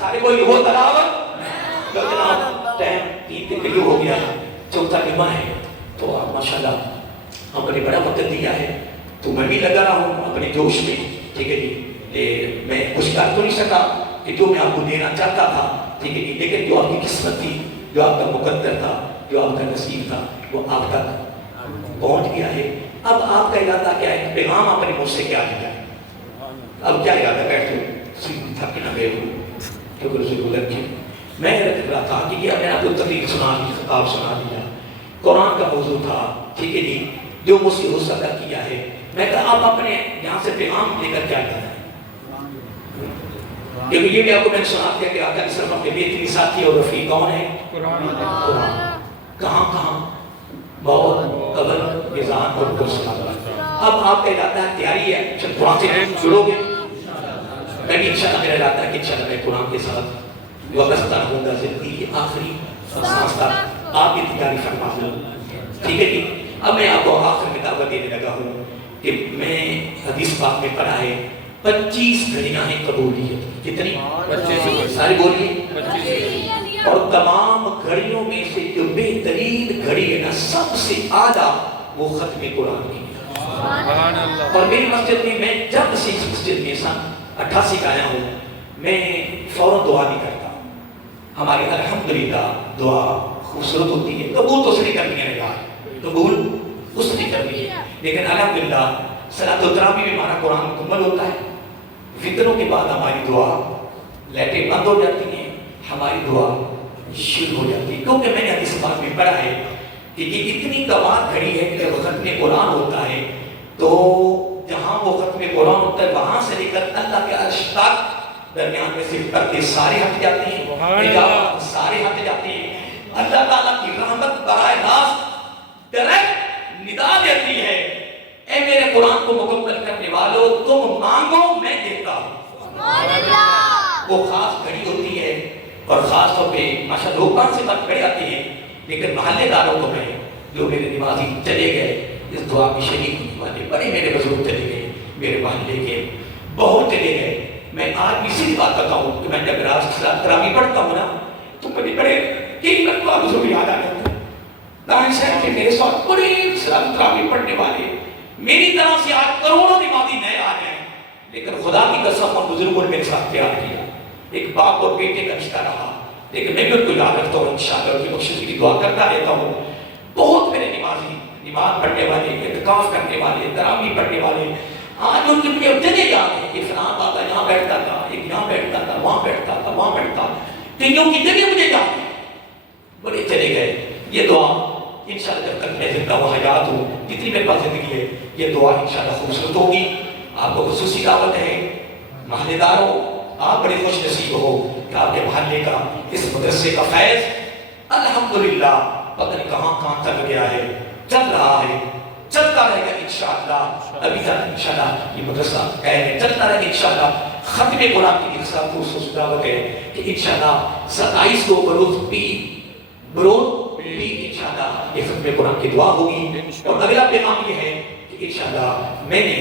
سارے کوئی وہ تلاوت. جناب ٹائم 3 دن ہو گیا، چوتھا جمعہ ہے، تو آپ ماشاءاللہ ہم نے بڑا وقت دیا ہے، تو میں بھی لگا رہا ہوں اپنے جوش میں. ٹھیک ہے جی، میں کچھ کر تو نہیں سکا کہ جو میں آپ کو دینا چاہتا تھا. ٹھیک ہے جی، لیکن جو آپ کی قسمت تھی، جو آپ کا مقدر تھا، جو آپ کا نصیب تھا، وہ آپ تک پہنچ گیا ہے. اب آپ کا ارادہ کیا ہے؟ پیغام آپ نے مجھ سے کیا دیا ہے؟ اب کیا ارادہ؟ بیٹھو سیدھی تھا کہ نہ بیٹھو کیونکہ اسے گزر کے میں رکھ رہا تھا کہ یہ میں نے آپ کو تقریر سنا دی، خطاب سنا دیا. قرآن کا موضوع تھا. ٹھیک ہے جی، جو مجھ سے ہو سکا کیا ہے. میں کہا آپ اپنے یہاں سے پیغام لے کر کیا کرنا ہے. کیونکہ یہ بھی آپ کو میں نے سنا دیا کہ آقا صرف اپنے بہترین ساتھی اور رفیق کون ہے؟ قرآن. کہاں کہاں؟ موت، قبر، میزان اور پرسنال. اب آپ کا ارادہ تیاری ہے قرآن سے جڑو گے. میں بھی انشاءاللہ میرا ارادہ ہے کہ انشاءاللہ میں قرآن کے ساتھ وابستہ ہوں گا زندگی کی آخری سانس تک. آپ کی تیاری فرما لوں. ٹھیک ہے جی. اب میں آپ کو آخر میں دعوت دینے لگا ہوں کہ میں حدیث پاک میں پڑھا ہے 25 گھڑیاں ہیں قبولیت. کتنی؟ 25. سارے بولیے. اور تمام گھڑیوں میں سے جو بہترین گھڑی ہے نا، سب سے اعلیٰ، وہ ختم قرآن کی. اور میری مسجد میں جب سے اس مسجد میں سن 88 کا آیا ہوں، میں فوراً دعا نہیں کرتا. ہمارے الحمدللہ دعا خوبصورت ہوتی ہے، قبول تو اس نے کرنی ہے یار، قبول اس نے کرنی ہے، لیکن الحمدللہ صلاۃ التراویح میں ہمارا قرآن مکمل ہوتا ہے، فطروں کے بعد ہماری دعا لائٹیں بند ہو جاتی ہیں، ہماری دعا شروع ہو جاتی ہے، کیونکہ میں نے حدیث پاک میں پڑھا ہے کہ یہ اتنی کمال کھڑی ہے کہ جب ختم قرآن ہوتا ہے تو جہاں وہ ختم قرآن ہوتا ہے وہاں سے لے کر اللہ کے عرش تک درمیان میں صرف پردے سارے ہٹ جاتے ہیں، حجاب سارے ہٹ جاتے ہیں، اللہ تعالیٰ کی رحمت براہ راست ڈائریکٹ ندا دیتی ہے، اے میرے قرآن کو مکمل کرنے والوں تم مانگو میں دیتا ہوں۔ وہ خاص گھڑی ہوتی ہے اور خاص طور پہ ماشاء اللہ لوگ سے بات کھڑے آتے ہیں، لیکن محلے داروں کو میں جو میرے نمازی چلے گئے اس دعا کی شریک ہونے والے بڑے میرے بزرگ چلے گئے، میرے محلے کے بہت چلے گئے، میں آج بھی اسی بات بتاؤں کہ میں جب راست تراویح پڑھتا ہوں نا تو بڑے بڑے کئی مرتبہ بزرگ یاد آ جاتے ہیں، دائیں شہر کے میرے ساتھ بڑے تراویح پڑھنے والے میری طرح سے آج کروڑوں نمازی نئے آ جائیں، لیکن خدا کی قسم اور بزرگوں نے میرے ساتھ پیار کیا، ایک باپ اور بیٹے کا رشتہ رہا، لیکن میں بھی ان کو یاد رکھتا ہوں، انشاءاللہ ان کی بخشش کی دعا کرتا رہتا ہوں۔ بہت میرے نمازی نماز پڑھنے والے، اعتکاف کرنے والے، تراویح پڑھنے والے آج ان کے مجھے چلے جاتے ہیں کہ فلاں بابا یہاں بیٹھتا تھا، ایک یہاں بیٹھتا تھا، وہاں بیٹھتا تھا، وہاں بیٹھتا، کئیوں کی جگہ مجھے جاتے ہیں، بڑے چلے گئے۔ یہ دعا انشاءاللہ جب تک میں زندہ و حیات ہوں، جتنی میرے پاس زندگی ہے، یہ دعا انشاءاللہ خوبصورت ہوگی۔ آپ کو خصوصی دعوت ہے، محلے داروں آپ بڑے خوش نصیب ہو کہ آپ کے محلے کا اس مدرسے کا فیض الحمدللہ پتہ نہیں کہاں کہاں چل گیا ہے، چل رہا ہے، چلتا رہے گا انشاءاللہ۔ ابھی تک انشاءاللہ یہ مدرسہ قائم ہے، چلتا رہے گا انشاءاللہ۔ ختم قرآن کی ایک ساتھ خصوصی دعوت ہے کہ انشاءاللہ 27 کو بروز پی انشاءاللہ یہ ختم قرآن کی دعا ہوگی۔ اور اگلا پیغام یہ ہے کہ انشاءاللہ میں نے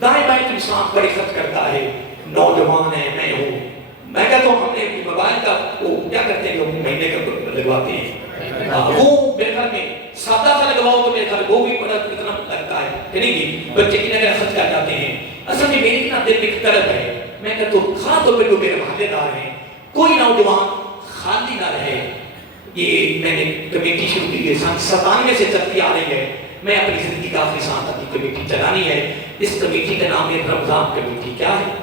دائیں بائیں تو اسلام بڑی خط کرتا ہے، نوجوان ہے، میں ہوں، میں کہتا ہوں ہم نے موبائل کا وہ کیا کرتے ہیں لوگ مہینے کا لگواتے ہیں، وہ میرے خیال میں سادہ سا لگواؤ تو میرے خیال وہ بھی بڑا کتنا لگتا ہے کہ نہیں جی بچے کی نظر خرچ کر جاتے ہیں۔ اصل میں میری اتنا دل میں طلب ہے، میں کہتا ہوں خاص طور پہ جو میرے محلے دار ہیں کوئی نوجوان خالی نہ رہے۔ یہ میں نے کمیٹی شروع کی ہے، 97 سے چلتی آ رہی ہے، میں اپنی زندگی کا آخری سانس تک کمیٹی چلانی ہے۔ اس کمیٹی کا نام ہے رمضان کمیٹی۔ کیا ہے؟